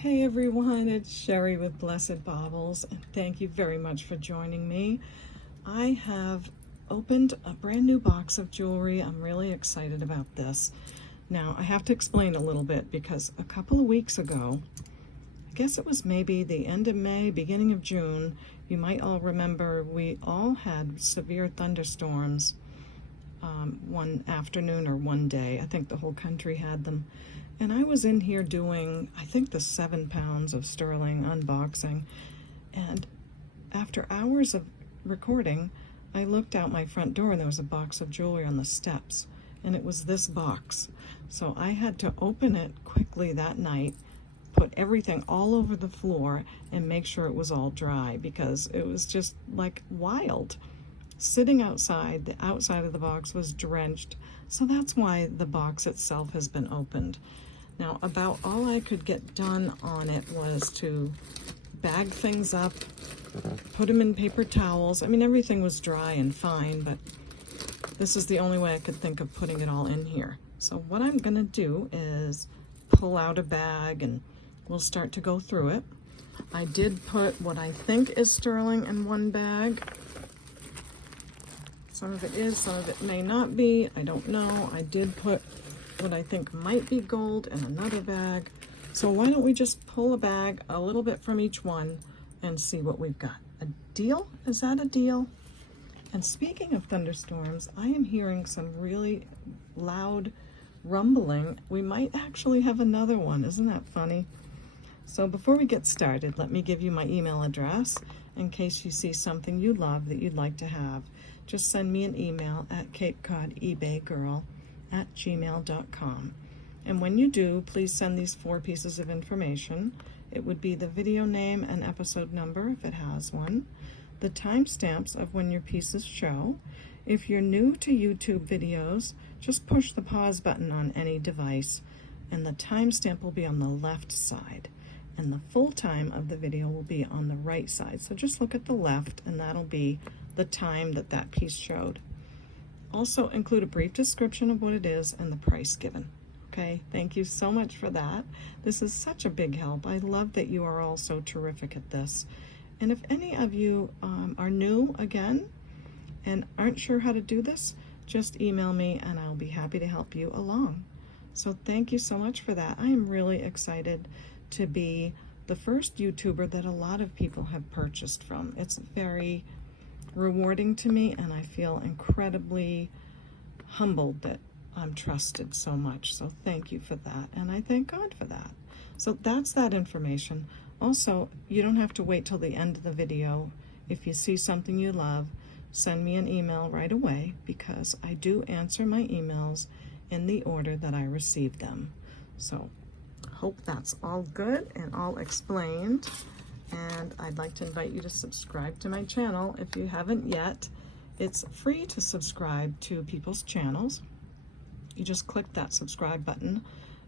Hey everyone, it's Sherry with Blessed Baubles, and thank you very much for joining me. I have opened a brand new box of jewelry. I'm really excited about this. Now, I have to explain a little bit because a couple of weeks ago, I guess it was maybe the end of May, beginning of June, you might all remember we all had severe thunderstorms one afternoon or one day. I think the whole country had them. And I was in here doing, I think, the 7 pounds of sterling unboxing. And after hours of recording, I looked out my front door and there was a box of jewelry on the steps. And it was this box. So I had to open it quickly that night, put everything all over the floor, and make sure it was all dry because it was just like wild. Sitting outside, the outside of the box was drenched. So that's why the box itself has been opened. Now, about all I could get done on it was to bag things up, put them in paper towels. I mean, everything was dry and fine, but this is the only way I could think of putting it all in here. So what I'm gonna do is pull out a bag and we'll start to go through it. I did put what I think is sterling in one bag. Some of it is, some of it may not be, I don't know. I did put what I think might be gold in another bag. So why don't we just pull a bag, a little bit from each one, and see what we've got. A deal? Is that a deal? And speaking of thunderstorms, I am hearing some really loud rumbling. We might actually have another one. Isn't that funny? So before we get started, let me give you my email address in case you see something you love that you'd like to have. Just send me an email at CapeCodEbayGirl@gmail.com. And when you do, please send these 4 pieces of information. It would be the video name and episode number if it has one, the timestamps of when your pieces show. If you're new to YouTube videos, just push the pause button on any device and the timestamp will be on the left side and the full time of the video will be on the right side. So just look at the left and that'll be the time that that piece showed. Also include a brief description of what it is and the price given. Okay, thank you so much for that. This is such a big help. I love that you are all so terrific at this. And if any of you are new again and aren't sure how to do this, just email me and I'll be happy to help you along. So thank you so much for that. I am really excited to be the first YouTuber that a lot of people have purchased from. It's very rewarding to me and I feel incredibly humbled that I'm trusted so much. So thank you for that and I thank God for that. So that's that information. Also, you don't have to wait till the end of the video. If you see something you love, send me an email right away because I do answer my emails in the order that I receive them. So hope that's all good and all explained. And I'd like to invite you to subscribe to my channel if you haven't yet. It's free to subscribe to people's channels. You just click that subscribe button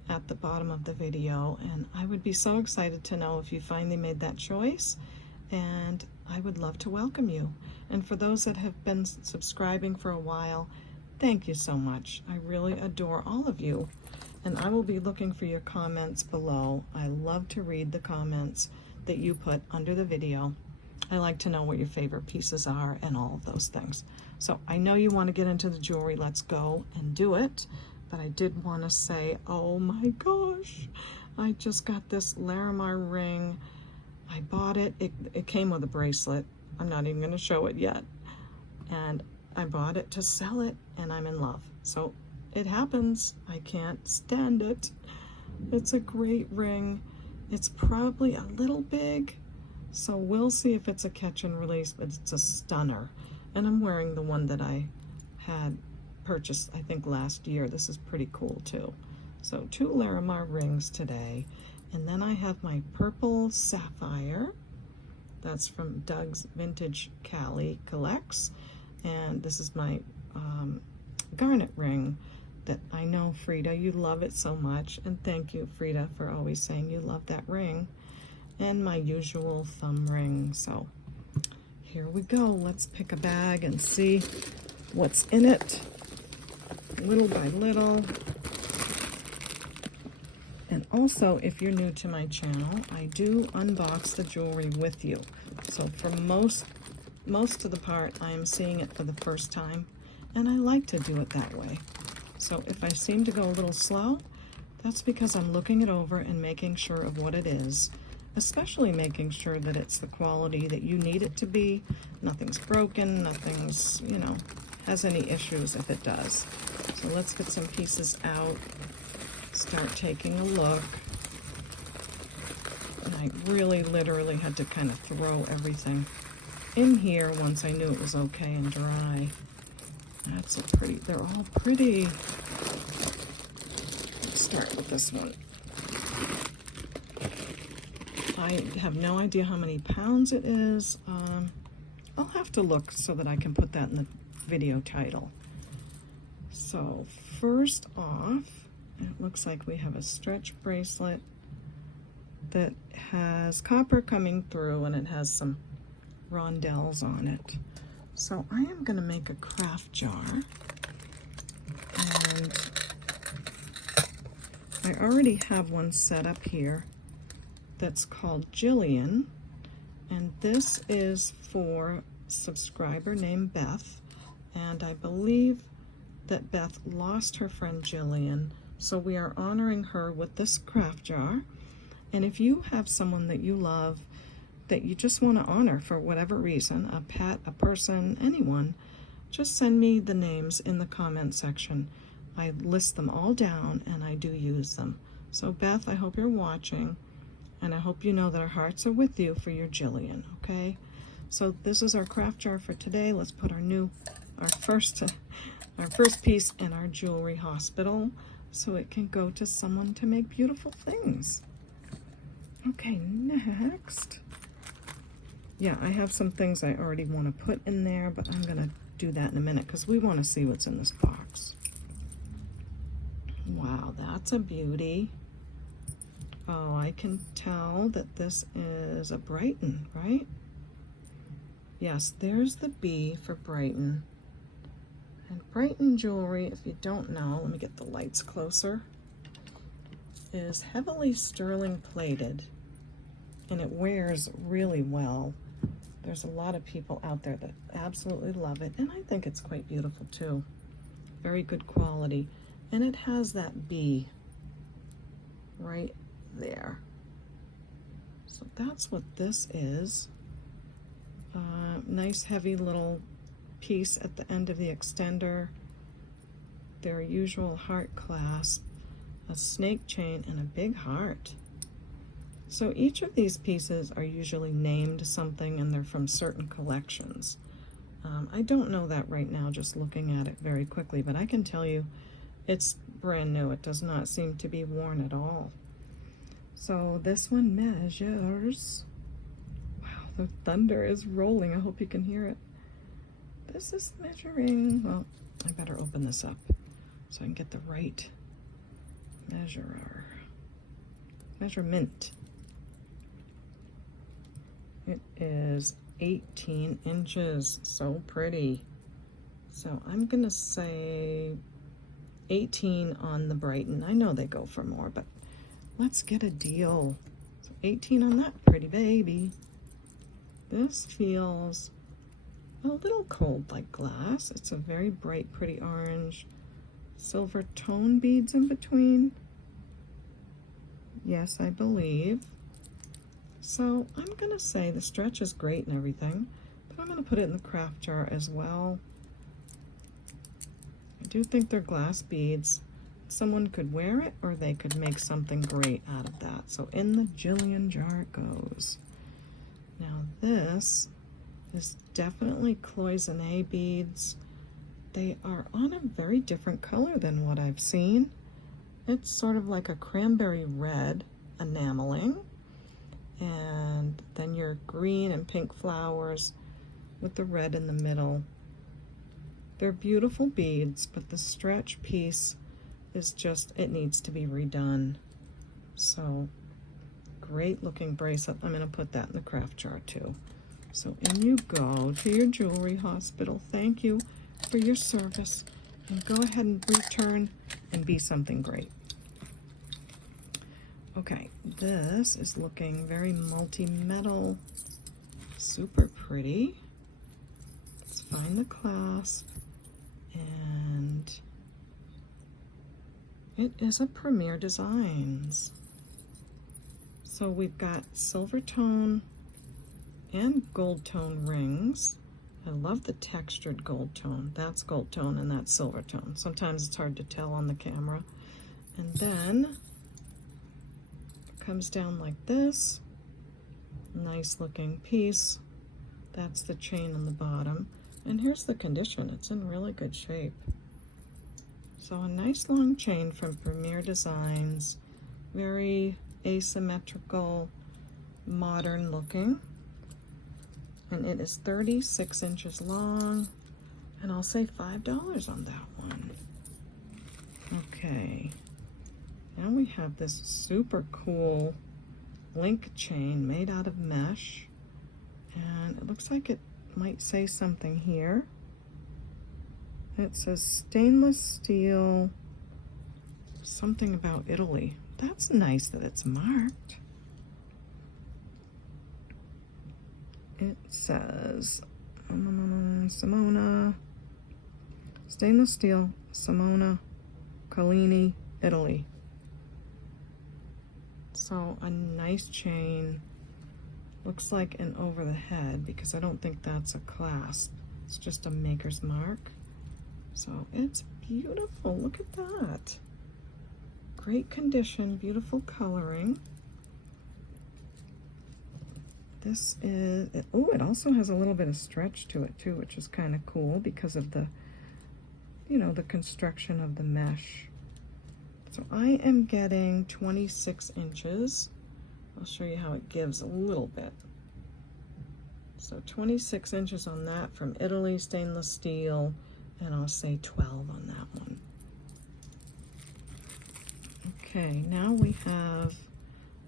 at the bottom of the video and I would be so excited to know if you finally made that choice and I would love to welcome you. And for those that have been subscribing for a while, thank you so much. I really adore all of you and I will be looking for your comments below. I love to read the comments that you put under the video. I like to know what your favorite pieces are and all of those things. So I know you want to get into the jewelry. Let's go and do it. But I did want to say, oh my gosh, I just got this Larimar ring. I bought it. It came with a bracelet. I'm not even going to show it yet. And I bought it to sell it and I'm in love. So it happens. I can't stand it. It's a great ring. It's probably a little big, so we'll see if it's a catch and release, but it's a stunner. And I'm wearing the one that I had purchased, I think, last year. This is pretty cool too. So 2 Larimar rings today. And then I have my purple sapphire. That's from Doug's Vintage Cali Collects. And this is my garnet ring that I know, Frida, you love it so much. And thank you, Frida, for always saying you love that ring. And my usual thumb ring. So here we go. Let's pick a bag and see what's in it, little by little. And Also, if you're new to my channel, I do unbox the jewelry with you. So for most of the part, I am seeing it for the first time, and I like to do it that way. So if I seem to go a little slow, that's because I'm looking it over and making sure of what it is, especially making sure that it's the quality that you need it to be. Nothing's broken, nothing's, you know, has any issues if it does. So let's get some pieces out, start taking a look. And I really literally had to kind of throw everything in here once I knew it was okay and dry. That's a pretty, they're all pretty. Let's start with this one. I have no idea how many pounds it is. I'll have to look so that I can put that in the video title. So first off, it looks like we have a stretch bracelet that has copper coming through, and it has some rondelles on it. So I am going to make a craft jar, and I already have one set up here that's called Jillian, and this is for a subscriber named Beth, and I believe that Beth lost her friend Jillian, so we are honoring her with this craft jar. And if you have someone that you love that you just want to honor for whatever reason, a pet, a person, anyone, just send me the names in the comment section. I list them all down and I do use them. So Beth, I hope you're watching, and I hope you know that our hearts are with you for your Jillian, okay? So this is our craft jar for today. Let's put our first piece in our jewelry hospital so it can go to someone to make beautiful things. Okay, next. Yeah, I have some things I already want to put in there, but I'm going to do that in a minute because we want to see what's in this box. Wow, that's a beauty. Oh, I can tell that this is a Brighton, right? Yes, there's the B for Brighton. And Brighton jewelry, if you don't know, let me get the lights closer, is heavily sterling plated, and it wears really well. There's a lot of people out there that absolutely love it, and I think it's quite beautiful too. Very good quality. And it has that B right there. So that's what this is. Nice heavy little piece at the end of the extender. Their usual heart clasp, a snake chain, and a big heart. So each of these pieces are usually named something, and they're from certain collections. I don't know that right now just looking at it very quickly, but I can tell you it's brand new. It does not seem to be worn at all. So this one measures, wow, the thunder is rolling. I hope you can hear it. This is measuring, well, I better open this up so I can get the right measurement. It is 18 inches, so pretty. So I'm gonna say 18 on the Brighton. I know they go for more, but let's get a deal. So 18 on that pretty baby. This feels a little cold like glass. It's a very bright, pretty orange. Silver tone beads in between. Yes, I believe. So I'm gonna say the stretch is great and everything, but I'm gonna put it in the craft jar as well. I do think they're glass beads. Someone could wear it, or they could make something great out of that. So in the Jillian jar it goes. Now this is definitely cloisonne beads. They are on a very different color than what I've seen. It's sort of like a cranberry red enameling, and then your green and pink flowers with the red in the middle. They're beautiful beads, but the stretch piece is just, it needs to be redone. So great looking bracelet. I'm going to put that in the craft jar too. So in you go to your jewelry hospital. Thank you for your service, and go ahead and return and be something great. Okay, this is looking very multi-metal, super pretty. Let's find the clasp, and it is a Premier Designs. So we've got silver tone and gold tone rings. I love the textured gold tone. That's gold tone and that's silver tone. Sometimes it's hard to tell on the camera. And then it comes down like this. Nice looking piece. That's the chain on the bottom. And here's the condition. It's in really good shape. So a nice long chain from Premier Designs. Very asymmetrical, modern looking. And it is 36 inches long, and I'll say $5 on that one. Okay, now we have this super cool link chain made out of mesh, and it looks like it might say something here. It says stainless steel, something about Italy. That's nice that it's marked. It says Simona, stainless steel, Simona, Collini, Italy. So a nice chain. Looks like an over the head because I don't think that's a clasp. It's just a maker's mark. So it's beautiful. Look at that. Great condition, beautiful coloring. This is, oh, it also has a little bit of stretch to it too, which is kind of cool because of the, you know, the construction of the mesh. So I am getting 26 inches. I'll show you how it gives a little bit. So 26 inches on that from Italy, stainless steel, and I'll say 12 on that one. Okay, now we have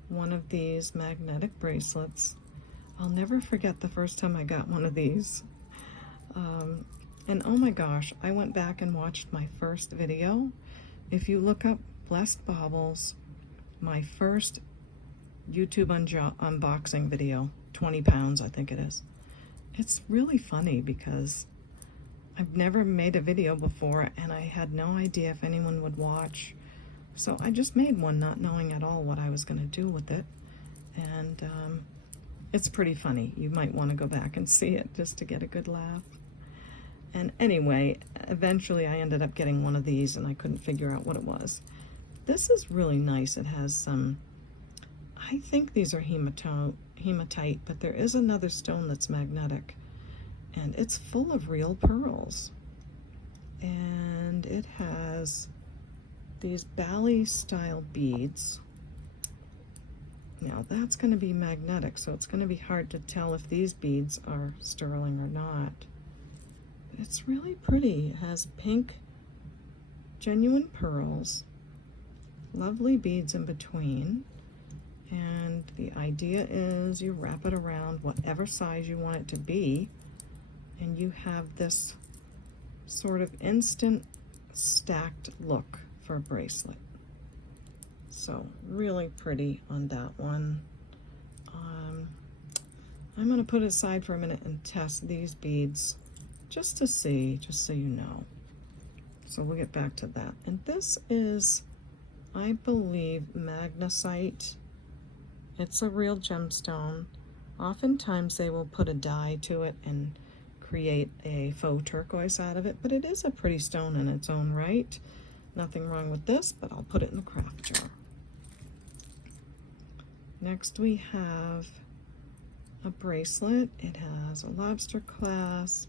one of these magnetic bracelets. I'll never forget the first time I got one of these. And oh my gosh, I went back and watched my first video. If you look up Blessed Baubles, my first YouTube unboxing video, 20 pounds I think it is. It's really funny because I've never made a video before and I had no idea if anyone would watch. So I just made one not knowing at all what I was going to do with it. And it's pretty funny. You might want to go back and see it just to get a good laugh. And anyway, eventually I ended up getting one of these and I couldn't figure out what it was. This is really nice. It has some, I think these are hematite, but there is another stone that's magnetic. And it's full of real pearls. And it has these Bali style beads. Now that's going to be magnetic, so it's going to be hard to tell if these beads are sterling or not. But it's really pretty. It has pink genuine pearls, lovely beads in between, and the idea is you wrap it around whatever size you want it to be, and you have this sort of instant stacked look for a bracelet. So really pretty on that one. I'm going to put it aside for a minute and test these beads just to see, just so you know. So we'll get back to that. And this is, I believe, magnesite. It's a real gemstone. Oftentimes they will put a dye to it and create a faux turquoise out of it, but it is a pretty stone in its own right. Nothing wrong with this, but I'll put it in the craft jar. Next we have a bracelet. It has a lobster clasp,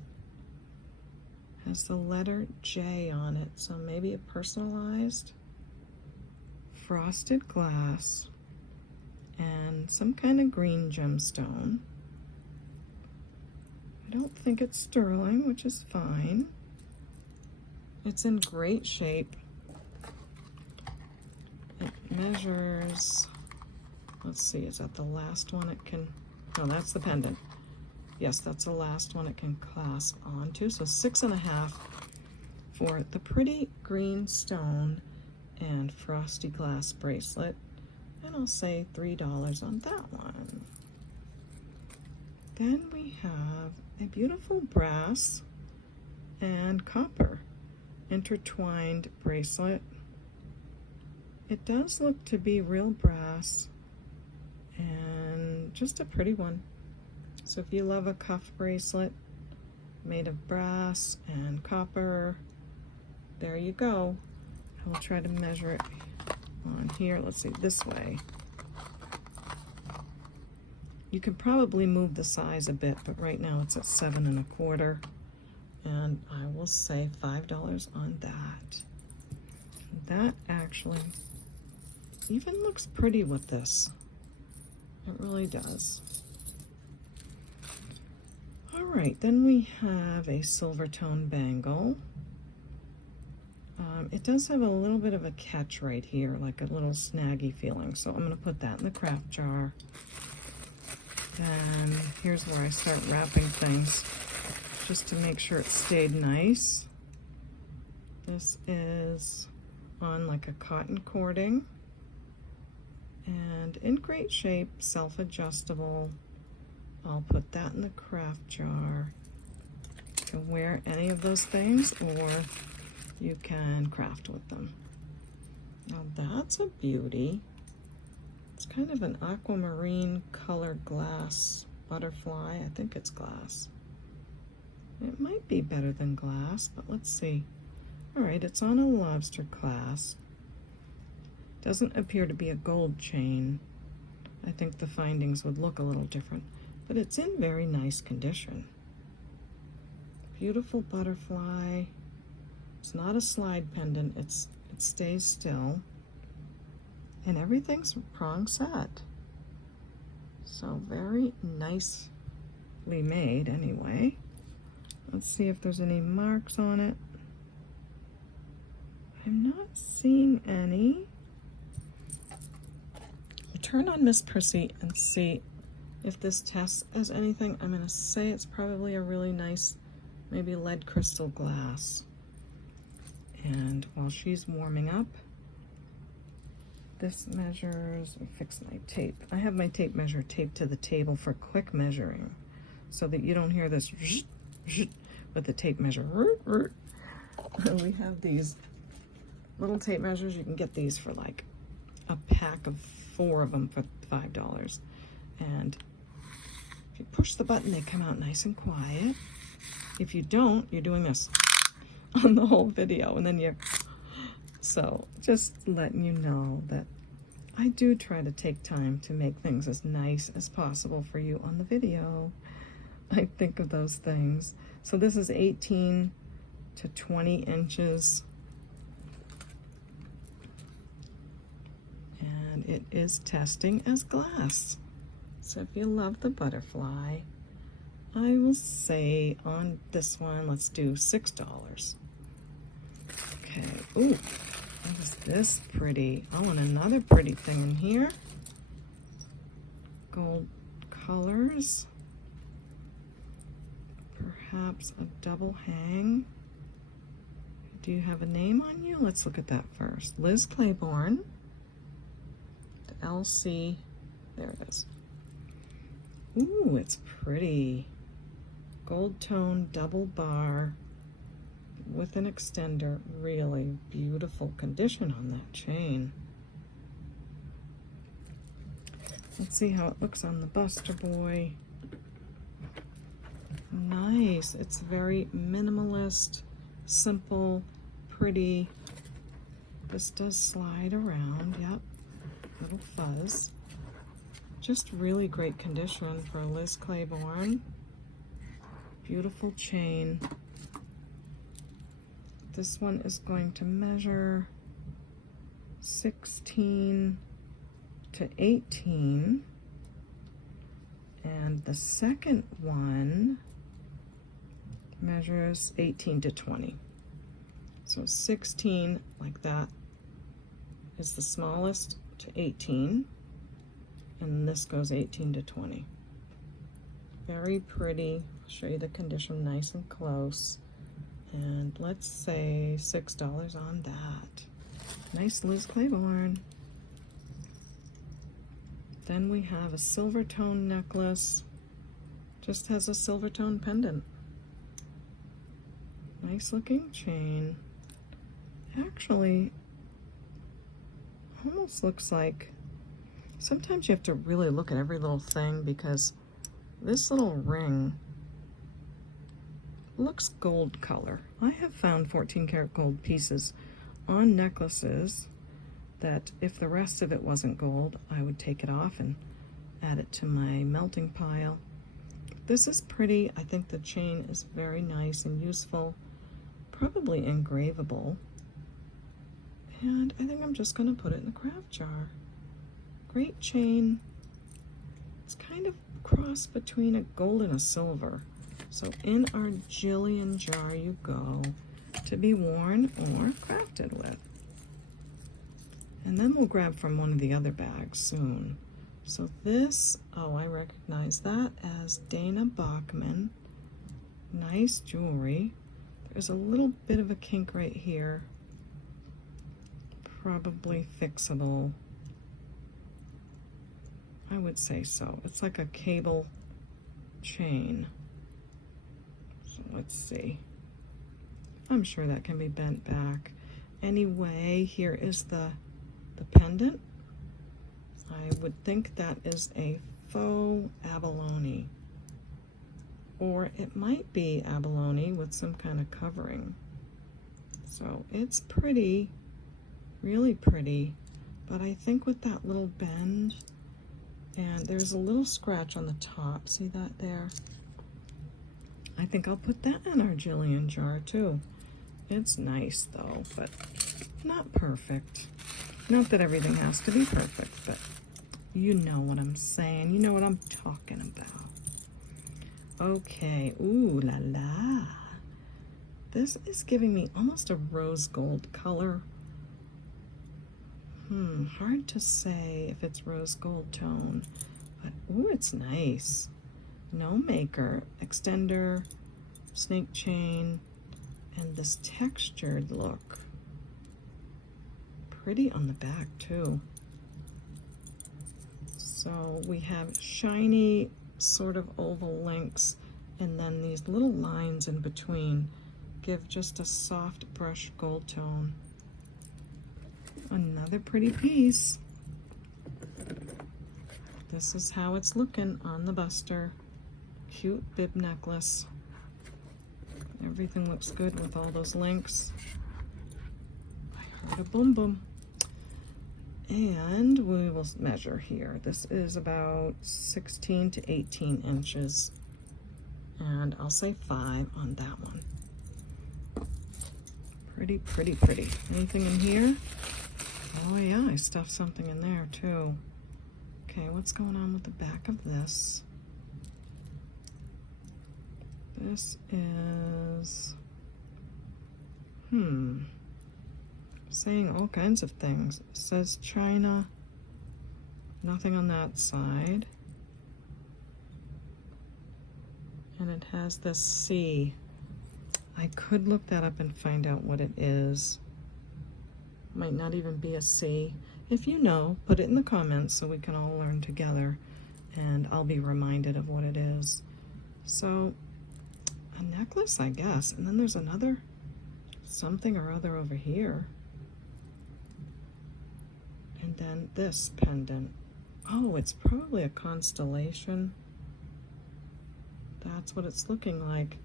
has the letter J on it, so maybe a personalized frosted glass and some kind of green gemstone. I don't think it's sterling, which is fine. It's in great shape. It measures, let's see, is that the last one it can, no, that's the pendant. Yes, that's the last one it can clasp onto. So 6.5 for the pretty green stone and frosty glass bracelet. And I'll say $3 on that one. Then we have a beautiful brass and copper intertwined bracelet. It does look to be real brass and just a pretty one. So if you love a cuff bracelet made of brass and copper, there you go. I'll try to measure it on here. Let's see, this way. You can probably move the size a bit, but right now it's at 7 1/4. And I will say $5 on that. That actually even looks pretty with this. It really does. All right, then we have a silver tone bangle. It does have a little bit of a catch right here, like a little snaggy feeling. So I'm gonna put that in the craft jar. Then here's where I start wrapping things, just to make sure it stayed nice. This is on like a cotton cording and in great shape, self-adjustable. I'll put that in the craft jar. You can wear any of those things or you can craft with them. Now that's a beauty. It's kind of an aquamarine colored glass butterfly. I think it's glass. It might be better than glass, but let's see. All right, it's on a lobster clasp. Doesn't appear to be a gold chain. I think the findings would look a little different, but it's in very nice condition. Beautiful butterfly. It's not a slide pendant, it stays still. And everything's prong set. So very nicely made anyway. Let's see if there's any marks on it. I'm not seeing any. We'll turn on Miss Prissy and see if this tests as anything. I'm gonna say it's probably a really nice, maybe lead crystal glass. And while she's warming up, this measures, fix my tape. I have my tape measure taped to the table for quick measuring so that you don't hear this with the tape measure. We have these little tape measures. You can get these for like a pack of 4 of them for $5. And if you push the button, they come out nice and quiet. If you don't, you're doing this on the whole video, and then you're... So just letting you know that I do try to take time to make things as nice as possible for you on the video. I think of those things. So this is 18 to 20 inches. And it is testing as glass. So if you love the butterfly, I will say on this one, let's do $6. Okay, ooh, what is this pretty? Oh, and another pretty thing in here. Gold colors. Perhaps a double hang. Do you have a name on you? Let's look at that first. Liz Claiborne. The LC, there it is. Ooh, it's pretty. Gold tone double bar with an extender. Really beautiful condition on that chain. Let's see how it looks on the Buster Boy. Nice. It's very minimalist, simple, pretty. This does slide around. Yep. Little fuzz. Just really great condition for Liz Claiborne. Beautiful chain. This one is going to measure 16 to 18. And the second one measures 18 to 20. So 16, like that, is the smallest to 18. And this goes 18 to 20. Very pretty. I'll show you the condition nice and close. And let's say $6 on that. Nice Liz Claiborne. Then we have a silver tone necklace. Just has a silver tone pendant. Nice looking chain. Actually, almost looks like, sometimes you have to really look at every little thing because this little ring looks gold color. I have found 14 karat gold pieces on necklaces that if the rest of it wasn't gold, I would take it off and add it to my melting pile. This is pretty. I think the chain is very nice and useful, probably engravable. And I think I'm just going to put it in the craft jar. Great chain. It's kind of cross between a gold and a silver. So in our Jillian jar you go, to be worn or crafted with. And then we'll grab from one of the other bags soon. So this, oh, I recognize that as Dana Bachman. Nice jewelry. There's a little bit of a kink right here. Probably fixable. I would say so. It's like a cable chain. So let's see. I'm sure that can be bent back. Anyway, here is the pendant. I would think that is a faux abalone. Or it might be abalone with some kind of covering. So it's pretty, really pretty. But I think with that little bend, and there's a little scratch on the top, see that there? I think I'll put that in our Jillian jar too. It's nice though, but not perfect. Not that everything has to be perfect, but you know what I'm saying. You know what I'm talking about. Okay, ooh la la. This is giving me almost a rose gold color. Hard to say if it's rose gold tone, but ooh, it's nice. No maker, extender, snake chain, and this textured look. Pretty on the back too. So we have shiny sort of oval links, and then these little lines in between give just a soft brush gold tone. Another pretty piece. This is how it's looking on the buster. Cute bib necklace. Everything looks good with all those links. I heard a boom boom. And we will measure here. This is about 16 to 18 inches. And I'll say 5 on that one. Pretty, pretty, pretty. Anything in here? Oh yeah, I stuffed something in there too. Okay, what's going on with the back of this? This is, saying all kinds of things. It says China, nothing on that side. And it has this C. I could look that up and find out what it is. Might not even be a C. If you know, put it in the comments so we can all learn together and I'll be reminded of what it is. So, a necklace, I guess. And then there's another something or other over here. And then this pendant. Oh, it's probably a constellation. That's what it's looking like.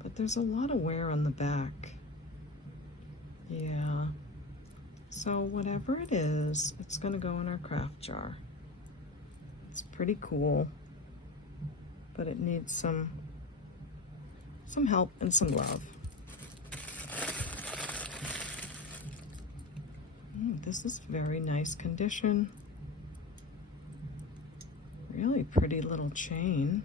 But there's a lot of wear on the back. Yeah. So whatever it is, it's going to go in our craft jar. It's pretty cool. But it needs some help and some love. This is very nice condition. Really pretty little chain.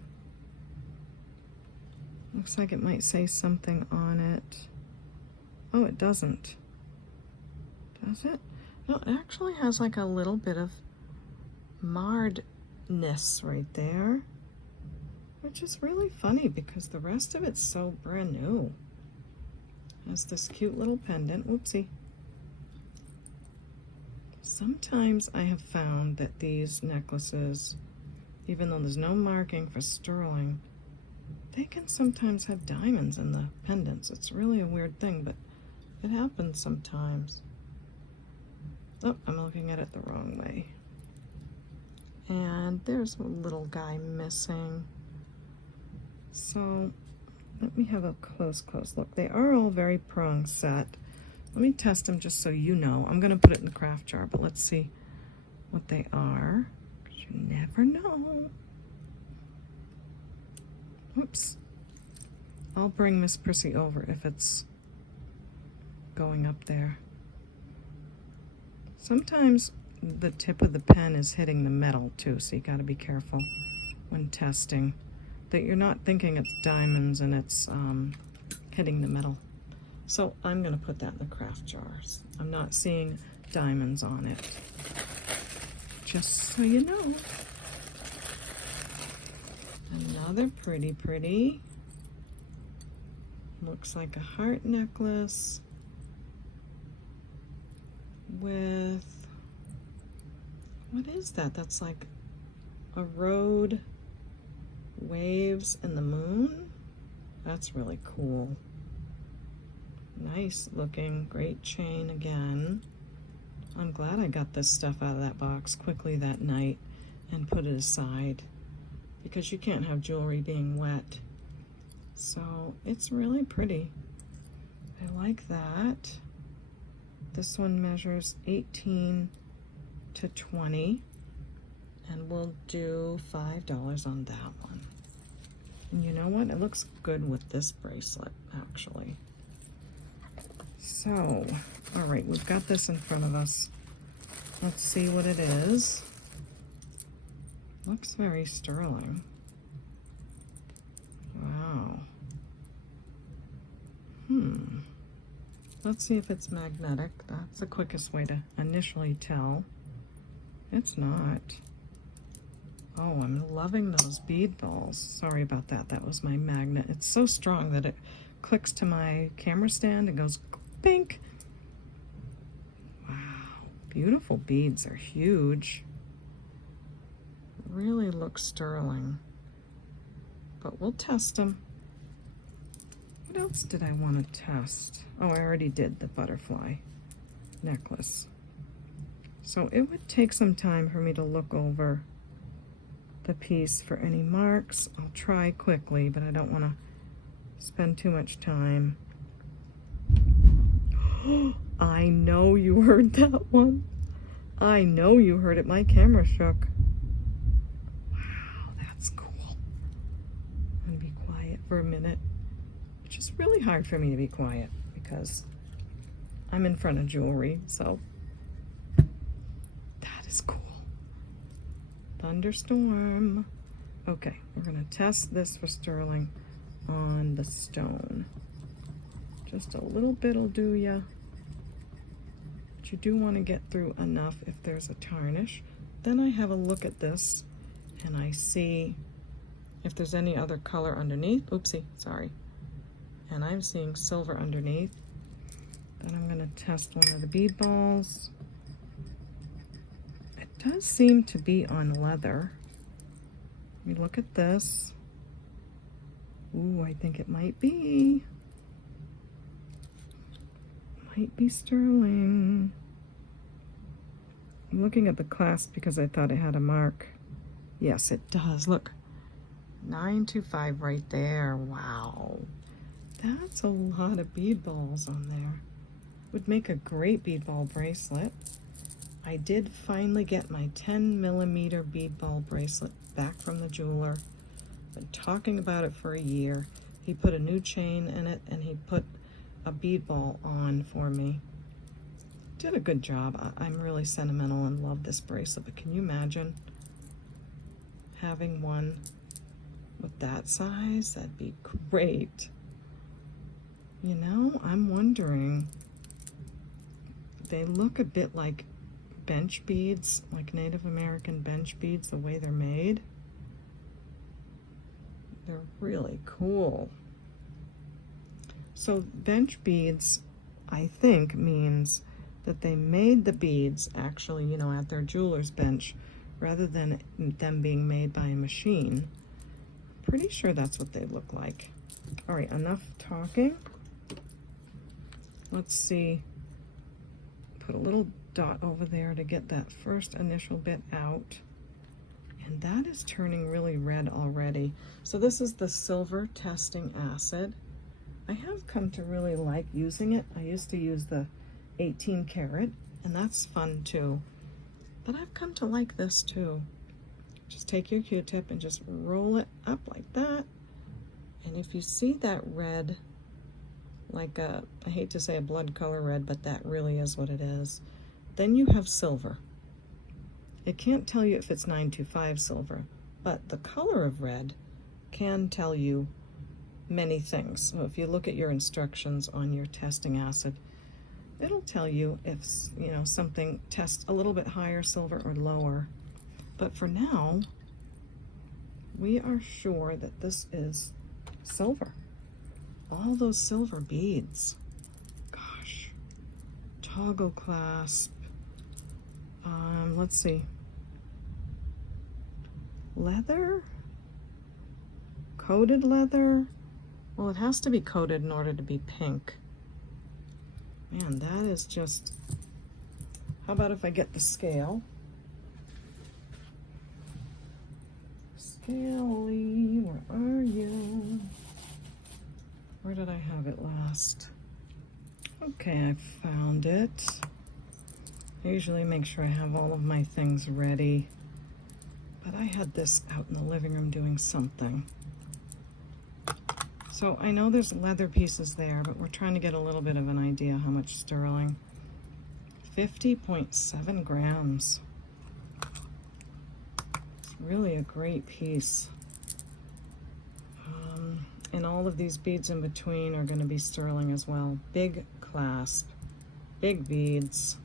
Looks like it might say something on it. Oh, it doesn't. Does it? No, it actually has like a little bit of marredness right there. Which is really funny because the rest of it's so brand new. Has this cute little pendant. Whoopsie. Sometimes I have found that these necklaces, even though there's no marking for sterling, they can sometimes have diamonds in the pendants. It's really a weird thing, but it happens sometimes. Oh, I'm looking at it the wrong way. And there's a little guy missing. So let me have a close look. They are all very prong set. Let me test them just so you know. I'm gonna put it in the craft jar, but let's see what they are, because you never know. Whoops. I'll bring Miss Prissy over if it's going up there. Sometimes the tip of the pen is hitting the metal too, so you gotta be careful when testing that you're not thinking it's diamonds and it's hitting the metal. So I'm gonna put that in the craft jars. I'm not seeing diamonds on it, just so you know. Another pretty, looks like a heart necklace with, what is that? That's like a road, waves, and the moon. That's really cool. Nice looking, great chain again. I'm glad I got this stuff out of that box quickly that night and put it aside, because you can't have jewelry being wet. So it's really pretty. I like that. This one measures 18 to 20, and we'll do $5 on that one. And you know what? It looks good with this bracelet, actually. So, all right, we've got this in front of us. Let's see what it is. Looks very sterling. Wow. Let's see if it's magnetic. That's the quickest way to initially tell. It's not. Oh, I'm loving those bead balls. Sorry about that. That was my magnet. It's so strong that it clicks to my camera stand and goes pink. Wow. Beautiful beads. Are huge. Really look sterling. But we'll test them. What else did I want to test? Oh, I already did the butterfly necklace. So it would take some time for me to look over the piece for any marks. I'll try quickly, but I don't want to spend too much time. I know you heard that one. I know you heard it. My camera shook. Wow, that's cool. I'm gonna be quiet for a minute, which is really hard for me to be quiet because I'm in front of jewelry, so that is cool. Thunderstorm. Okay, we're gonna test this for sterling on the stone. Just a little bit'll do ya. But you do want to get through enough if there's a tarnish. Then I have a look at this and I see if there's any other color underneath. Oopsie, sorry. And I'm seeing silver underneath. Then I'm gonna test one of the bead balls. It does seem to be on leather. Let me look at this. Ooh, I think it might be. Might be sterling. I'm looking at the clasp because I thought it had a mark. Yes, it does. Look, 925 right there. Wow. That's a lot of bead balls on there. Would make a great bead ball bracelet. I did finally get my 10mm bead ball bracelet back from the jeweler. Been talking about it for a year. He put a new chain in it and he put a bead ball on for me. Did a good job. I'm really sentimental and love this bracelet, but can you imagine having one with that size? That'd be great. You know, I'm wondering, they look a bit like bench beads, like Native American bench beads, the way they're made. They're really cool. So bench beads, I think, means that they made the beads actually, you know, at their jeweler's bench rather than them being made by a machine. Pretty sure that's what they look like. All right, enough talking. Let's see. Put a little dot over there to get that first initial bit out. And that is turning really red already. So this is the silver testing acid. I have come to really like using it. I used to use the 18 karat, and that's fun too. But I've come to like this too. Just take your Q-tip and just roll it up like that. And if you see that red, like a, I hate to say a blood color red, but that really is what it is, then you have silver. It can't tell you if it's 925 silver, but the color of red can tell you many things. So if you look at your instructions on your testing acid, it'll tell you if, you know, something tests a little bit higher silver or lower. But for now, we are sure that this is silver. All those silver beads. Gosh. Toggle clasp. Let's see. Leather? Coated leather? Well, it has to be coated in order to be pink. Man, that is just... How about if I get the scale? Scaley, where are you? Where did I have it last? Okay, I found it. I usually make sure I have all of my things ready, but I had this out in the living room doing something. So I know there's leather pieces there, but we're trying to get a little bit of an idea how much sterling. 50.7 grams. It's really a great piece. And all of these beads in between are going to be sterling as well. Big clasp, big beads.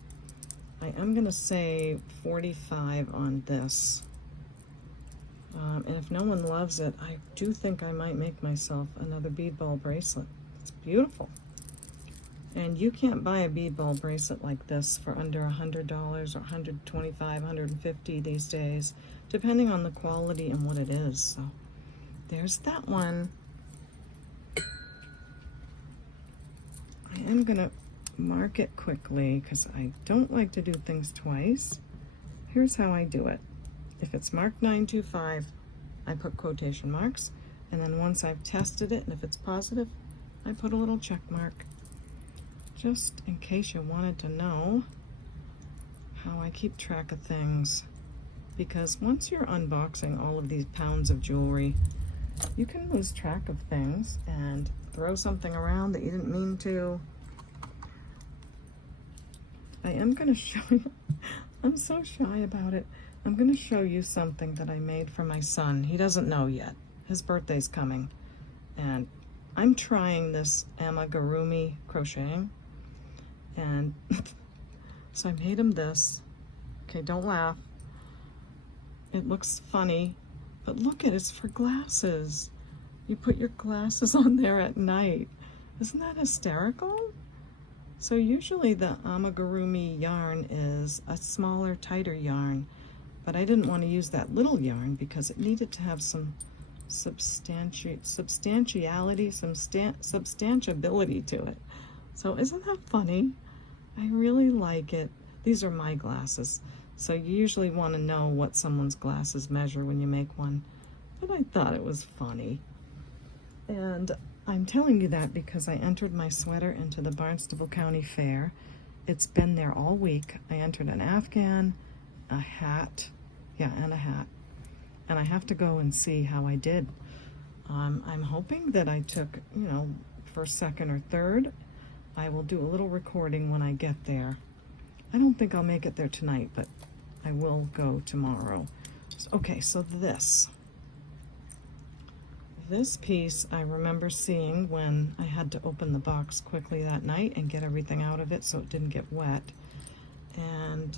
I am going to say 45 on this. And if no one loves it, I do think I might make myself another bead ball bracelet. It's beautiful. And you can't buy a bead ball bracelet like this for under $100 or $125, $150 these days, depending on the quality and what it is. So there's that one. I am going to mark it quickly because I don't like to do things twice. Here's how I do it. If it's marked 925, I put quotation marks, and then once I've tested it and if it's positive, I put a little check mark. Just in case you wanted to know how I keep track of things. Because once you're unboxing all of these pounds of jewelry, you can lose track of things and throw something around that you didn't mean to. I am going to show you, I'm so shy about it. I'm going to show you something that I made for my son. He doesn't know yet. His birthday's coming. And I'm trying this amigurumi crocheting. And so I made him this. Okay, don't laugh. It looks funny, but look at it, it's for glasses. You put your glasses on there at night. Isn't that hysterical? So usually the amigurumi yarn is a smaller, tighter yarn, but I didn't want to use that little yarn because it needed to have some substantiality, some substantiability to it. So isn't that funny? I really like it. These are my glasses. So you usually want to know what someone's glasses measure when you make one. But I thought it was funny. And I'm telling you that because I entered my sweater into the Barnstable County Fair. It's been there all week. I entered an Afghan, a hat, and a hat. And I have to go and see how I did. I'm hoping that I took, you know, first, second, or third. I will do a little recording when I get there. I don't think I'll make it there tonight, but I will go tomorrow. Okay, so this piece I remember seeing when I had to open the box quickly that night and get everything out of it so it didn't get wet. And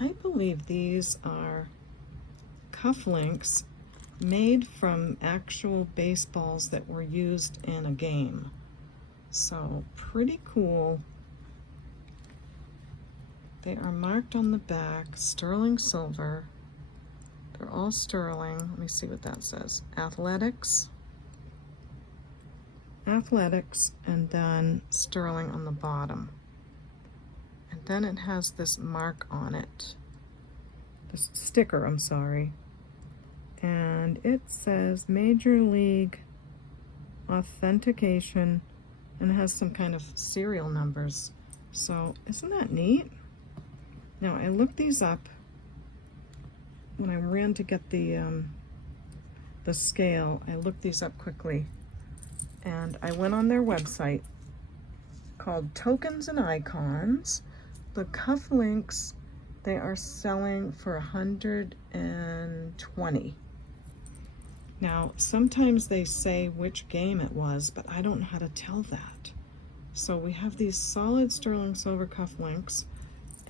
I believe these are cufflinks made from actual baseballs that were used in a game. So pretty cool. They are marked on the back, sterling silver. They're all sterling. Let me see what that says. Athletics, and then sterling on the bottom. And then it has this mark on it. This sticker, I'm sorry. And it says Major League Authentication, and it has some kind of serial numbers. So isn't that neat? Now I looked these up when I ran to get the scale. I looked these up quickly, and I went on their website called Tokens and Icons. The cufflinks, they are selling for $120. Now, sometimes they say which game it was, but I don't know how to tell that. So we have these solid sterling silver cufflinks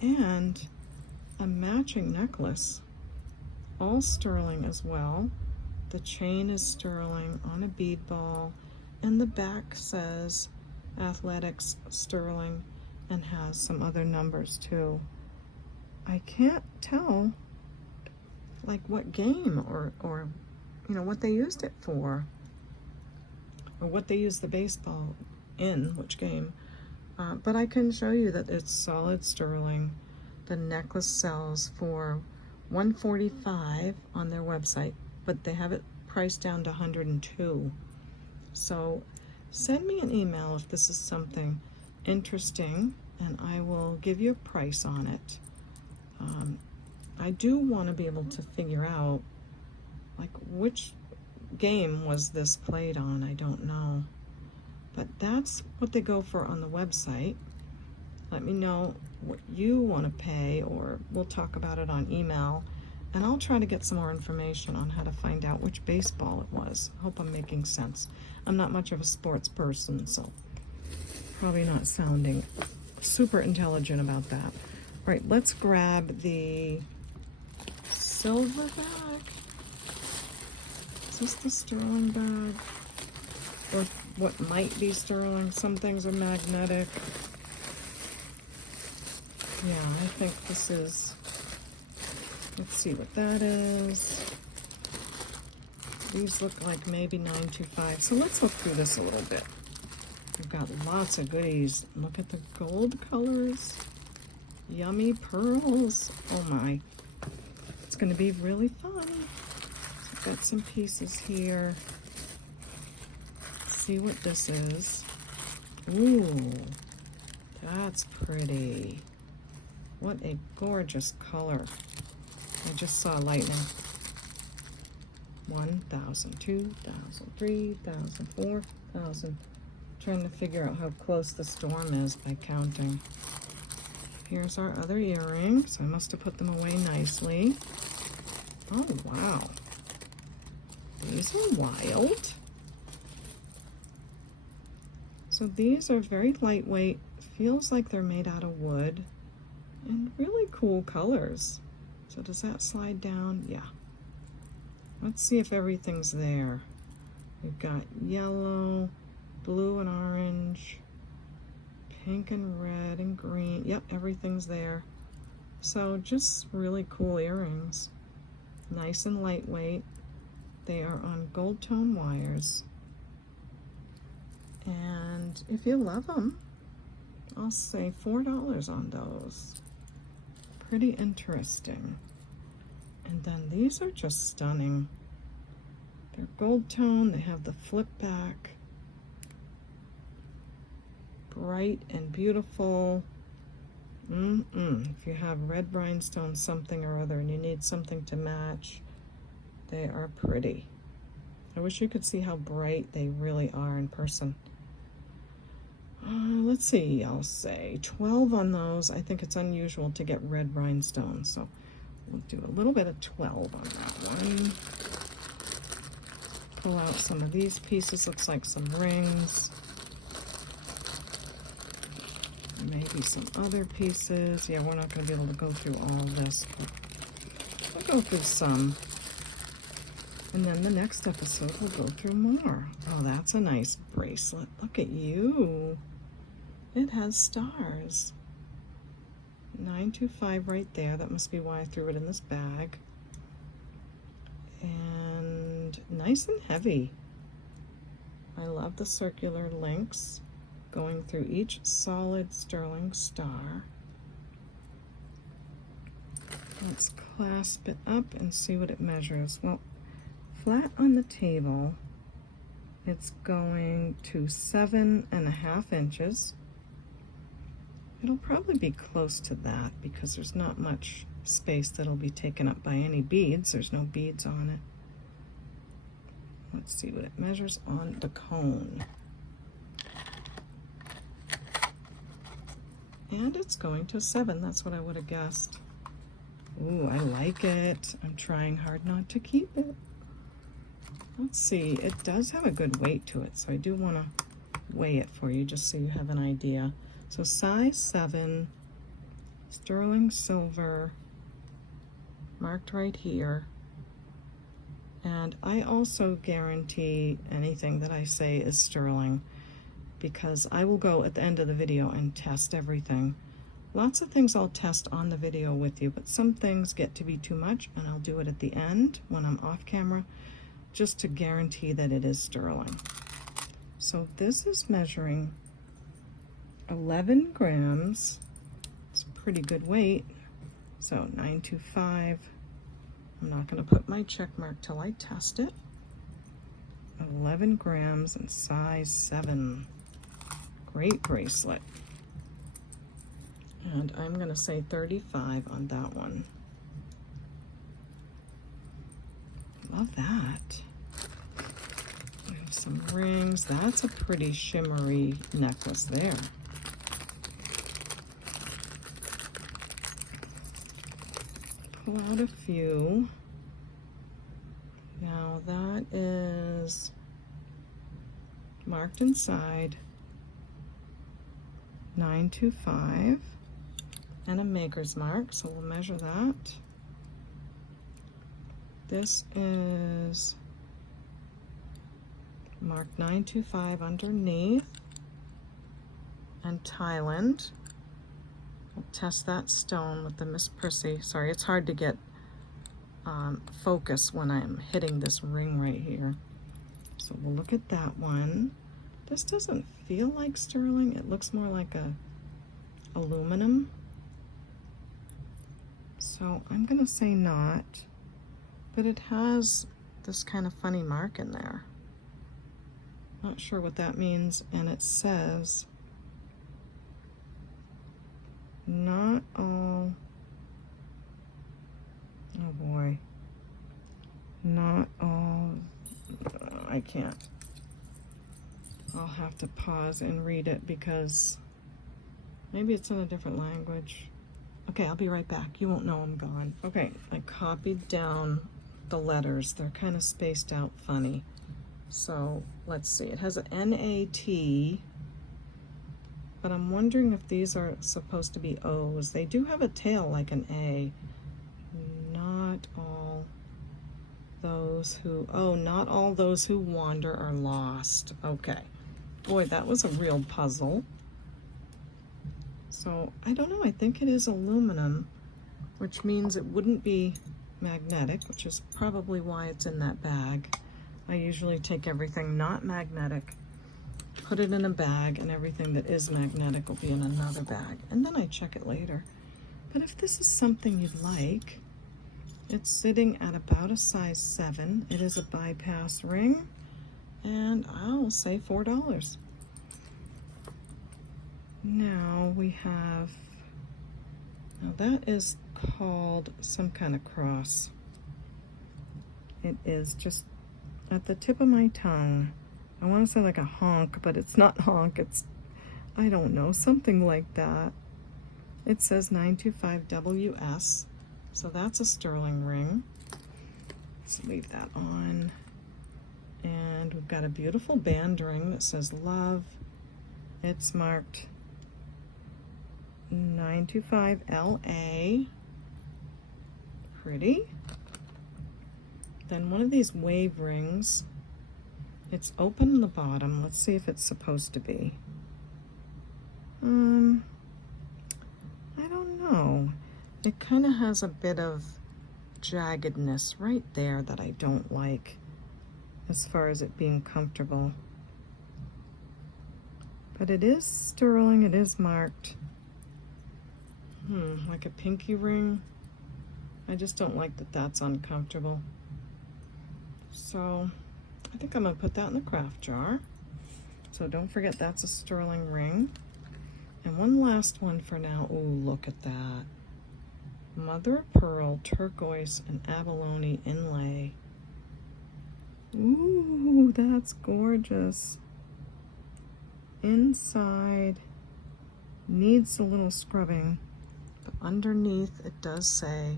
and a matching necklace, all sterling as well. The chain is sterling on a bead ball, and the back says Athletics sterling and has some other numbers too. I can't tell like what game or you know what they used it for, or what they used the baseball in, which game. But I can show you that it's solid sterling. The necklace sells for $145 on their website, but they have it priced down to $102. So send me an email if this is something interesting, and I will give you a price on it. I do want to be able to figure out like which game was this played on. I don't know, but that's what they go for on the website. Let me know what you want to pay, or we'll talk about it on email, and I'll try to get some more information on how to find out which baseball it was. I hope I'm making sense. I'm not much of a sports person, so probably not sounding super intelligent about that. All right, let's grab the silver bag. Is this the sterling bag? Or what might be sterling? Some things are magnetic. Yeah, I think this is, let's see what that is. These look like maybe 925. So let's look through this a little bit. We've got lots of goodies. Look at the gold colors. Yummy pearls. Oh my. It's going to be really fun. So I've got some pieces here. Let's see what this is. Ooh, that's pretty. What a gorgeous color. I just saw lightning. 1,000, 2,000, 3,000, 4,000. Trying to figure out how close the storm is by counting. Here's our other earrings. I must have put them away nicely. Oh, wow. These are wild. So these are very lightweight. Feels like they're made out of wood. And really cool colors. So does that slide down? Yeah. Let's see if everything's there. We've got yellow, blue and orange, pink and red and green. Yep, everything's there. So just really cool earrings. Nice and lightweight. They are on gold tone wires. And if you love them, I'll say $4 on those. Pretty interesting. And then these are just stunning. They're gold tone. They have the flip back. Bright and beautiful. If you have red rhinestone something or other and you need something to match, they are pretty. I wish you could see how bright they really are in person. Let's see, I'll say 12 on those. I think it's unusual to get red rhinestones, so we'll do a little bit of 12 on that one. Pull out some of these pieces. Looks like some rings. Maybe some other pieces. Yeah, we're not going to be able to go through all of this, but we'll go through some. And then the next episode we'll go through more. Oh, that's a nice bracelet. Look at you. It has stars. 925 right there. That must be why I threw it in this bag. And nice and heavy. I love the circular links going through each solid sterling star. Let's clasp it up and see what it measures. Well, flat on the table, it's going to 7.5 inches. It'll probably be close to that because there's not much space that'll be taken up by any beads. There's no beads on it. Let's see what it measures on the cone. And it's going to 7. That's what I would have guessed. Ooh, I like it. I'm trying hard not to keep it. Let's see. It does have a good weight to it, so I do want to weigh it for you just so you have an idea. So size 7, sterling silver, marked right here. And I also guarantee anything that I say is sterling because I will go at the end of the video and test everything. Lots of things I'll test on the video with you, but some things get to be too much, and I'll do it at the end when I'm off camera just to guarantee that it is sterling. So this is measuring 11 grams. It's a pretty good weight. So 925. I'm not going to put my check mark till I test it. 11 grams and size 7. Great bracelet. And I'm going to say 35 on that one. Love that. We have some rings. That's a pretty shimmery necklace there. Pull out a few. Now that is marked inside 925 and a maker's mark, so we'll measure that. This is marked 925 underneath and Thailand. We'll test that stone with the Miss Prissy. Sorry, it's hard to get focus when I'm hitting this ring right here. So we'll look at that one. This doesn't feel like sterling. It looks more like a aluminum. So I'm gonna say not, but it has this kind of funny mark in there. Not sure what that means, and it says not all, oh boy, not all, I can't. I'll have to pause and read it because maybe it's in a different language. Okay, I'll be right back. You won't know I'm gone. Okay, I copied down the letters. They're kind of spaced out funny. So let's see. It has an N-A-T, but I'm wondering if these are supposed to be O's. They do have a tail like an A. Not all those who, oh, not all those who wander are lost. Okay. Boy, that was a real puzzle. So I don't know, I think it is aluminum, which means it wouldn't be magnetic, which is probably why it's in that bag. I usually take everything not magnetic, put it in a bag, and everything that is magnetic will be in another bag, and then I check it later. But if this is something you'd like, it's sitting at about a size 7. It is a bypass ring, and I'll say $4. Now we have, now that is called some kind of cross. It is just at the tip of my tongue. I want to say like a honk, but it's not honk, it's, I don't know, something like that. It says 925 WS, so that's a sterling ring. Let's leave that on. And we've got a beautiful band ring that says love. It's marked 925 LA. Pretty. Then one of these wave rings. It's open on the bottom. Let's see if it's supposed to be. I I don't know. It kind of has a bit of jaggedness right there that I don't like as far as it being comfortable. But it is sterling, it is marked. Like a pinky ring. I just don't like that that's uncomfortable. So I think I'm gonna put that in the craft jar. So don't forget that's a sterling ring. And one last one for now. Oh, look at that. Mother of pearl, turquoise, and abalone inlay. Ooh, that's gorgeous. Inside needs a little scrubbing, but underneath it does say,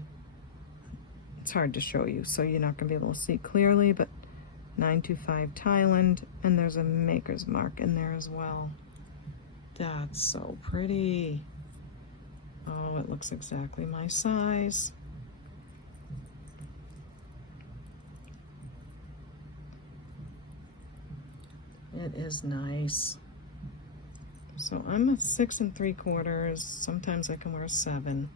it's hard to show you, so you're not going to be able to see clearly, but 925 Thailand, and there's a maker's mark in there as well. That's so pretty. Oh, it looks exactly my size. It is nice. So I'm a 6 3/4. Sometimes I can wear 7.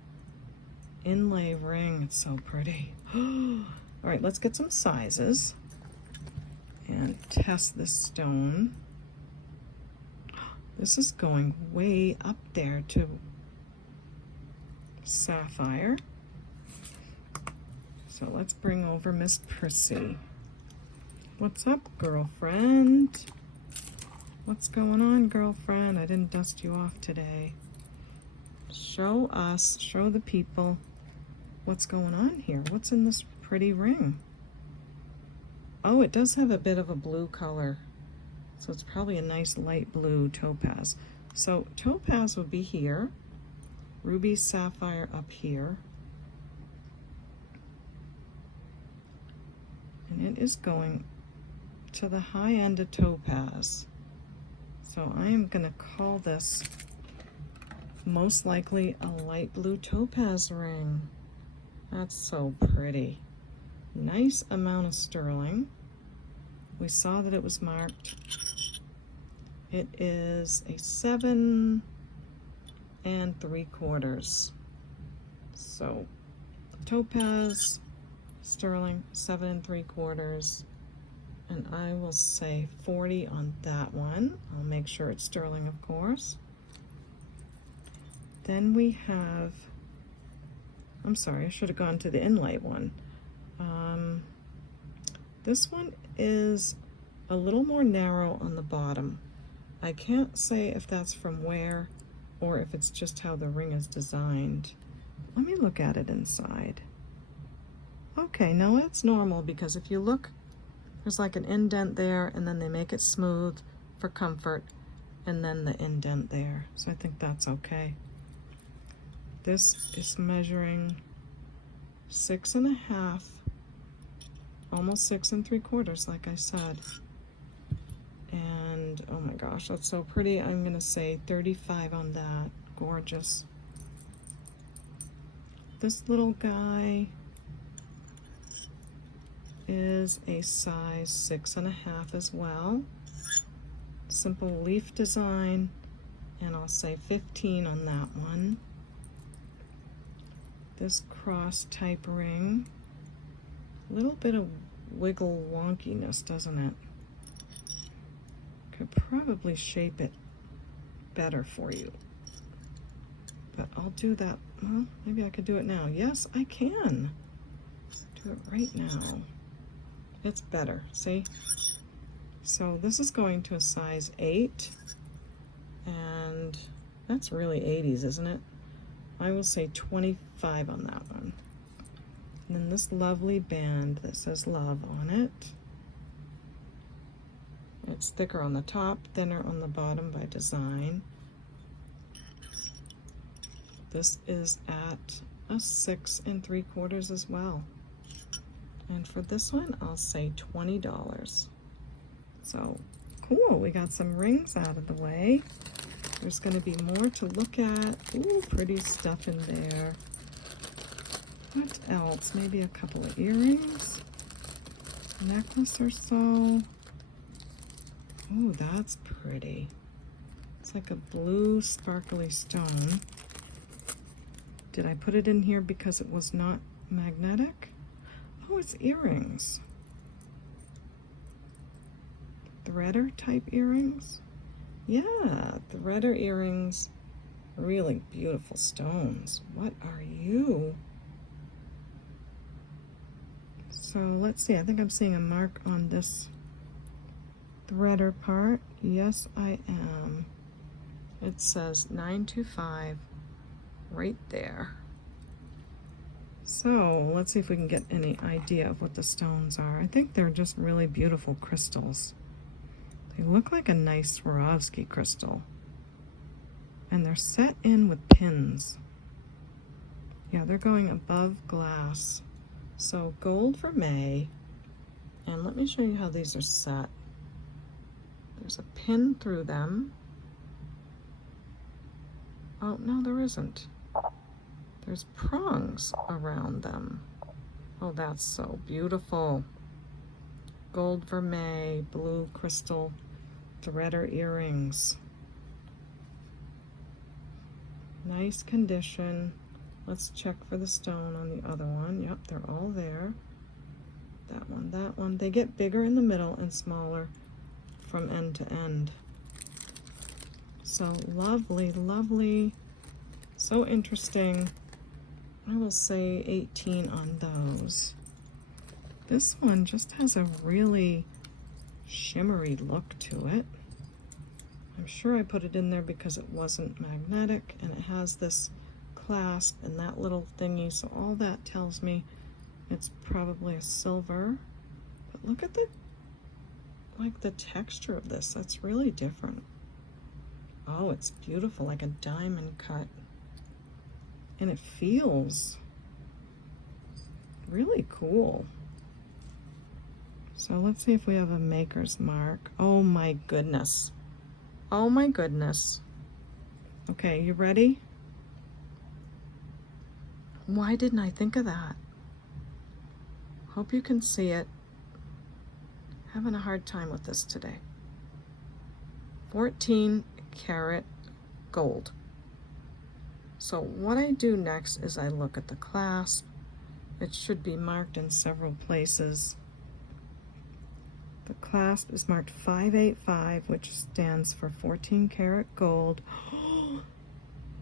Inlay ring, it's so pretty. All right, let's get some sizes and test this stone. This is going way up there to sapphire. So let's bring over Miss Prissy. What's up, girlfriend? What's going on, girlfriend? I didn't dust you off today. Show us, show the people what's going on here. What's in this pretty ring? Oh, it does have a bit of a blue color. So it's probably a nice light blue topaz. So topaz would be here. Ruby sapphire up here. And it is going to the high end of topaz. So I am going to call this most likely a light blue topaz ring. That's so pretty. Nice amount of sterling. We saw that it was marked. It is a 7 3/4. So topaz, sterling, 7 3/4. And I will say 40 on that one. I'll make sure it's sterling, of course. Then we have, I'm sorry, I should have gone to the inlay one. This one is a little more narrow on the bottom. I can't say if that's from where or if it's just how the ring is designed. Let me look at it inside. Okay, no, it's normal because if you look, there's like an indent there and then they make it smooth for comfort and then the indent there. So I think that's okay. This is measuring 6 1/2, almost 6 3/4, like I said. And oh my gosh, that's so pretty. I'm gonna say 35 on that. Gorgeous. This little guy is a size 6 1/2 as well. Simple leaf design, and I'll say 15 on that one. This cross type ring, a little bit of wiggle wonkiness, doesn't it? Could probably shape it better for you, but I'll do that. Well, maybe I could do it now. Yes, I can do it right now. It's better, see? So this is going to a size 8, and that's really 80s, isn't it? I will say 25 on that one. And then this lovely band that says love on it. It's thicker on the top, thinner on the bottom by design. This is at a 6 3/4 as well. And for this one, I'll say $20. So cool, we got some rings out of the way. There's going to be more to look at. Ooh, pretty stuff in there. What else? Maybe a couple of earrings, necklace or so. Ooh, that's pretty. It's like a blue sparkly stone. Did I put it in here because it was not magnetic? Oh, it's earrings. Threader type earrings? Yeah, threader earrings. Really beautiful stones. What are you? So let's see, I think I'm seeing a mark on this threader part. Yes, I am. It says 925 right there. So let's see if we can get any idea of what the stones are. I think they're just really beautiful crystals. They look like a nice Swarovski crystal. And they're set in with pins. Yeah, they're going above glass. So gold vermeil. And let me show you how these are set. There's a pin through them. Oh, no, there isn't. There's prongs around them. Oh, that's so beautiful. Gold vermeil, blue crystal, threader earrings. Nice condition. Let's check for the stone on the other one. Yep, they're all there. That one, that one. They get bigger in the middle and smaller from end to end. So lovely, lovely. So interesting. I will say 18 on those. This one just has a really shimmery look to it. I'm sure I put it in there because it wasn't magnetic, and it has this clasp and that little thingy, so all that tells me it's probably a silver. But look at the texture of this. That's really different. Oh, it's beautiful, like a diamond cut. And it feels really cool. So let's see if we have a maker's mark. Oh my goodness. Oh my goodness. Okay, you ready? Why didn't I think of that? Hope you can see it. Having a hard time with this today. 14 karat gold. So what I do next is I look at the clasp. It should be marked in several places. The clasp is marked 585, which stands for 14 karat gold.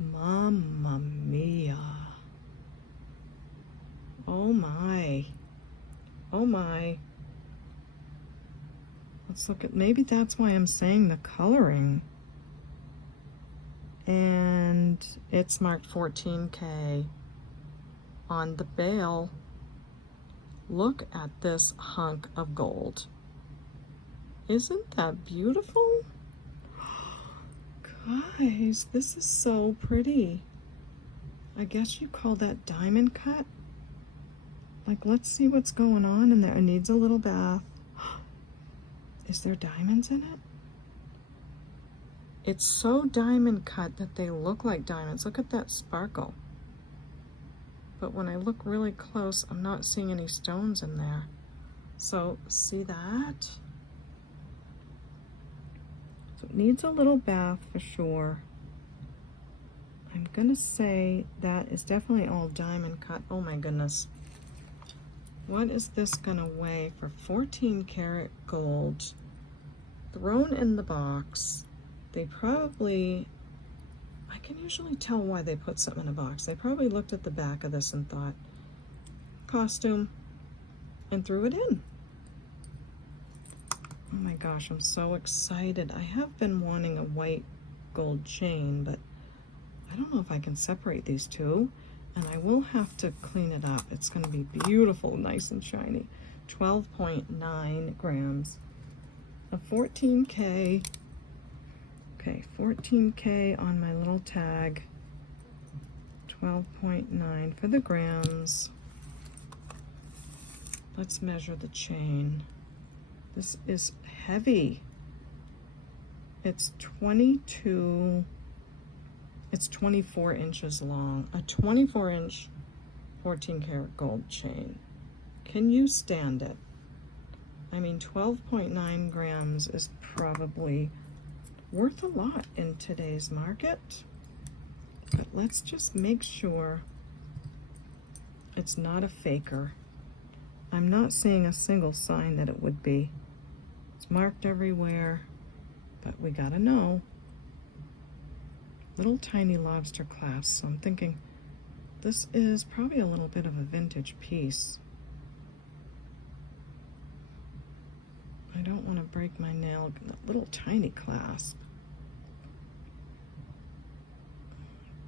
Mamma mia. Oh my. Oh my. Let's look at, maybe that's why I'm saying the coloring. And it's marked 14K on the bail. Look at this hunk of gold. Isn't that beautiful? Guys, this is so pretty. I guess you call that diamond cut. Like, let's see what's going on in there. It needs a little bath. Is there diamonds in it? It's so diamond cut that they look like diamonds. Look at that sparkle. But when I look really close, I'm not seeing any stones in there. So, see that? So it needs a little bath for sure. I'm gonna say that is definitely all diamond cut. Oh my goodness. What is this gonna weigh for 14 karat gold? Thrown in the box. They probably, I can usually tell why they put something in a box. They probably looked at the back of this and thought, costume, and threw it in. Oh my gosh, I'm so excited. I have been wanting a white gold chain, but I don't know if I can separate these two. And I will have to clean it up. It's gonna be beautiful, nice and shiny. 12.9 grams. A 14K. Okay, 14K on my little tag. 12.9 for the grams. Let's measure the chain. This is heavy. It's 24 inches long. A 24-inch 14 karat gold chain. Can you stand it? I mean, 12.9 grams is probably worth a lot in today's market. But let's just make sure It's not a faker. I'm not seeing a single sign that it would be. It's marked everywhere, but we gotta know. Little tiny lobster clasps, so I'm thinking this is probably a little bit of a vintage piece. I don't want to break my nail. That little tiny clasp.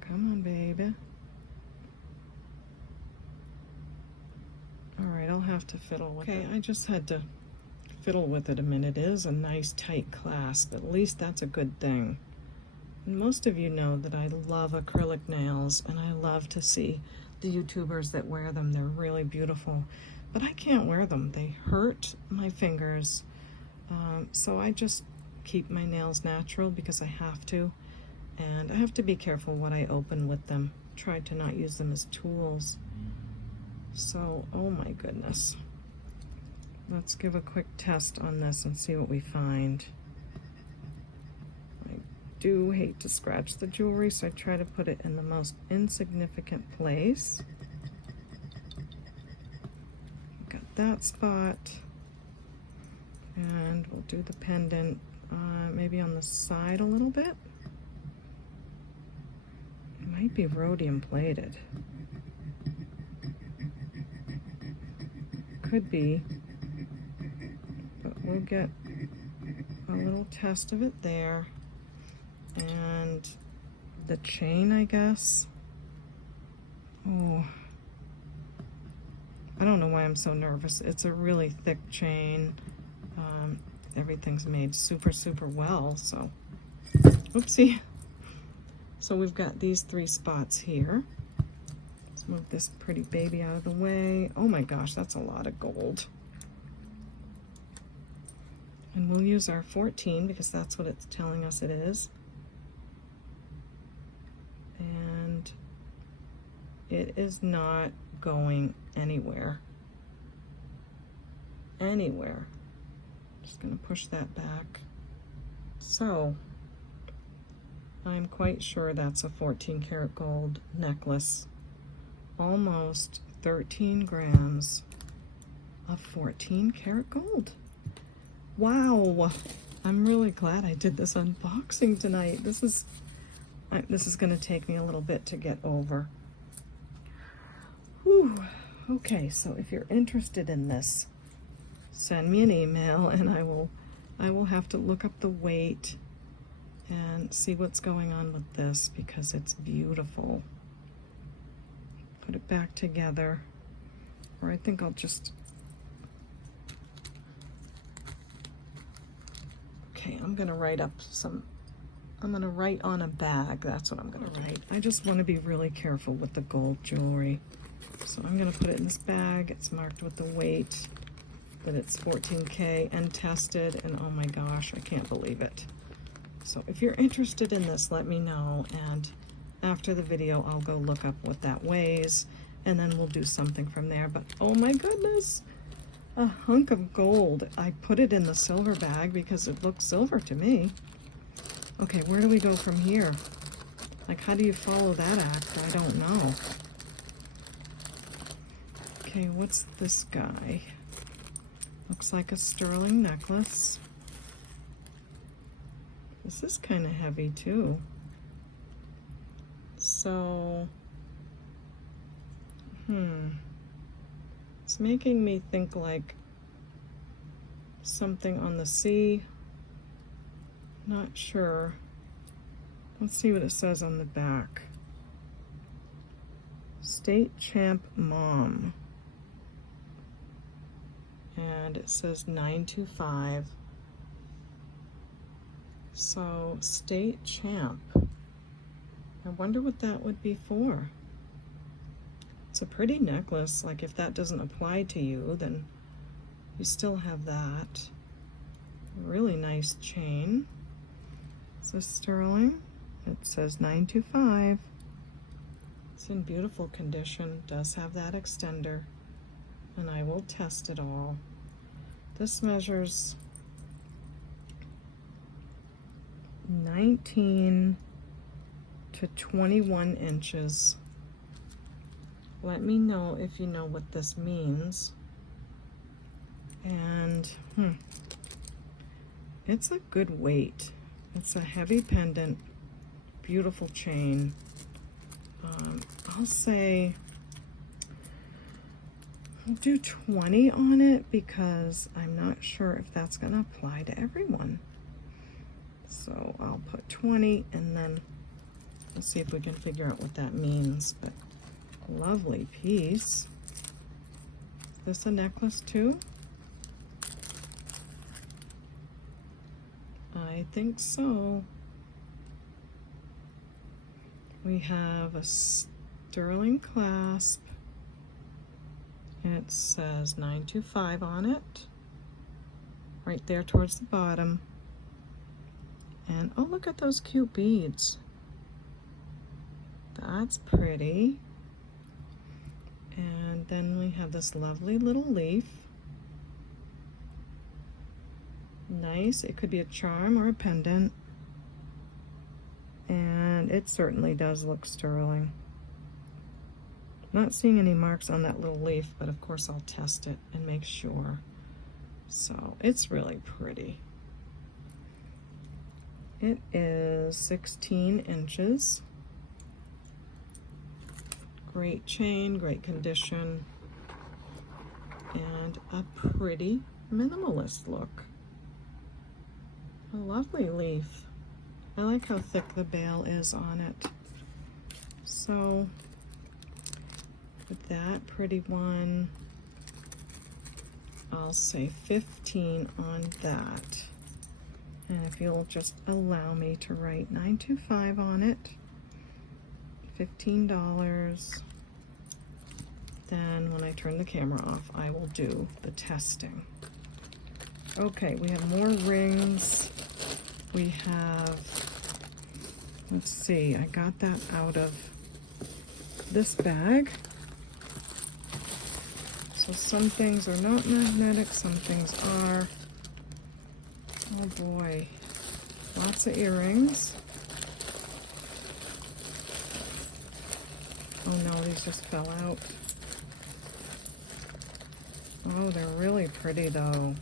Come on, baby. All right, I'll have to fiddle with it. Okay, I just had to fiddle with it a minute. It is a nice tight clasp. At least that's a good thing. And most of you know that I love acrylic nails, and I love to see the YouTubers that wear them. They're really beautiful, but I can't wear them. They hurt my fingers. So I just keep my nails natural because I have to, and I have to be careful what I open with them. Try to not use them as tools. So, oh my goodness. Let's give a quick test on this and see what we find. I do hate to scratch the jewelry, so I try to put it in the most insignificant place. Got that spot. And we'll do the pendant maybe on the side a little bit. It might be rhodium plated. Could be, but we'll get a little test of it there. And the chain, I guess. Oh, I don't know why I'm so nervous. It's a really thick chain. Everything's made super, super well, so, oopsie. So we've got these 3 spots here. Let's move this pretty baby out of the way. Oh my gosh, that's a lot of gold. And we'll use our 14 because that's what it's telling us it is. And it is not going anywhere. Just gonna push that back. So, I'm quite sure that's a 14 karat gold necklace. Almost 13 grams of 14 karat gold. Wow, I'm really glad I did this unboxing tonight. This is gonna take me a little bit to get over. Whew. Okay, so if you're interested in this, send me an email and I will have to look up the weight and see what's going on with this because it's beautiful. Put it back together, or I think I'll just, okay, I'm gonna write on a bag. That's what I'm gonna write. I just wanna be really careful with the gold jewelry. So I'm gonna put it in this bag. It's marked with the weight, that it's 14K and tested, and oh my gosh, I can't believe it. So if you're interested in this, let me know, and after the video, I'll go look up what that weighs, and then we'll do something from there. But oh my goodness, a hunk of gold. I put it in the silver bag because it looks silver to me. Okay, where do we go from here? Like, how do you follow that act? I don't know. Okay, what's this guy? Looks like a sterling necklace. This is kind of heavy too. So, it's making me think like something on the sea. Not sure. Let's see what it says on the back. State Champ Mom. And it says 925. So, State Champ. I wonder what that would be for. It's a pretty necklace. Like, if that doesn't apply to you, then you still have that. Really nice chain. Is this sterling? It says 925. It's in beautiful condition. Does have that extender. And I will test it all. This measures 19 to 21 inches. let me know if you know what this means. And it's a good weight. It's a heavy pendant, beautiful chain. I'll say I'll do 20 on it because I'm not sure if that's going to apply to everyone. So I'll put 20 and then we'll see if we can figure out what that means. But lovely piece. Is this a necklace too? I think so. We have a sterling clasp. It says 925 on it, right there towards the bottom. And oh, look at those cute beads. That's pretty. And then we have this lovely little leaf. Nice. It could be a charm or a pendant. And it certainly does look sterling. Not seeing any marks on that little leaf, but of course I'll test it and make sure. So it's really pretty. It is 16 inches. Great chain, great condition, and a pretty minimalist look. A lovely leaf. I like how thick the bail is on it. So with that pretty one, I'll say 15 on that. And if you'll just allow me to write 925 on it, $15. Then when I turn the camera off, I will do the testing. Okay, we have more rings. We have, let's see, I got that out of this bag. So some things are not magnetic, some things are. Oh boy, lots of earrings. Oh no, these just fell out. Oh, they're really pretty though.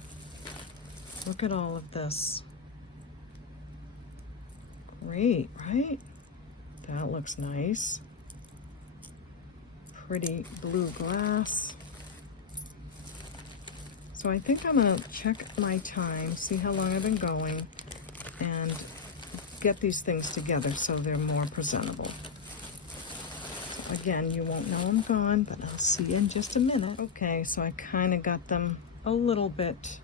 Look at all of this. Great, right? That looks nice. Pretty blue glass. So I think I'm gonna check my time, see how long I've been going, and get these things together so they're more presentable. So again, you won't know I'm gone, but I'll see you in just a minute. Okay, so I kind of got them a little bit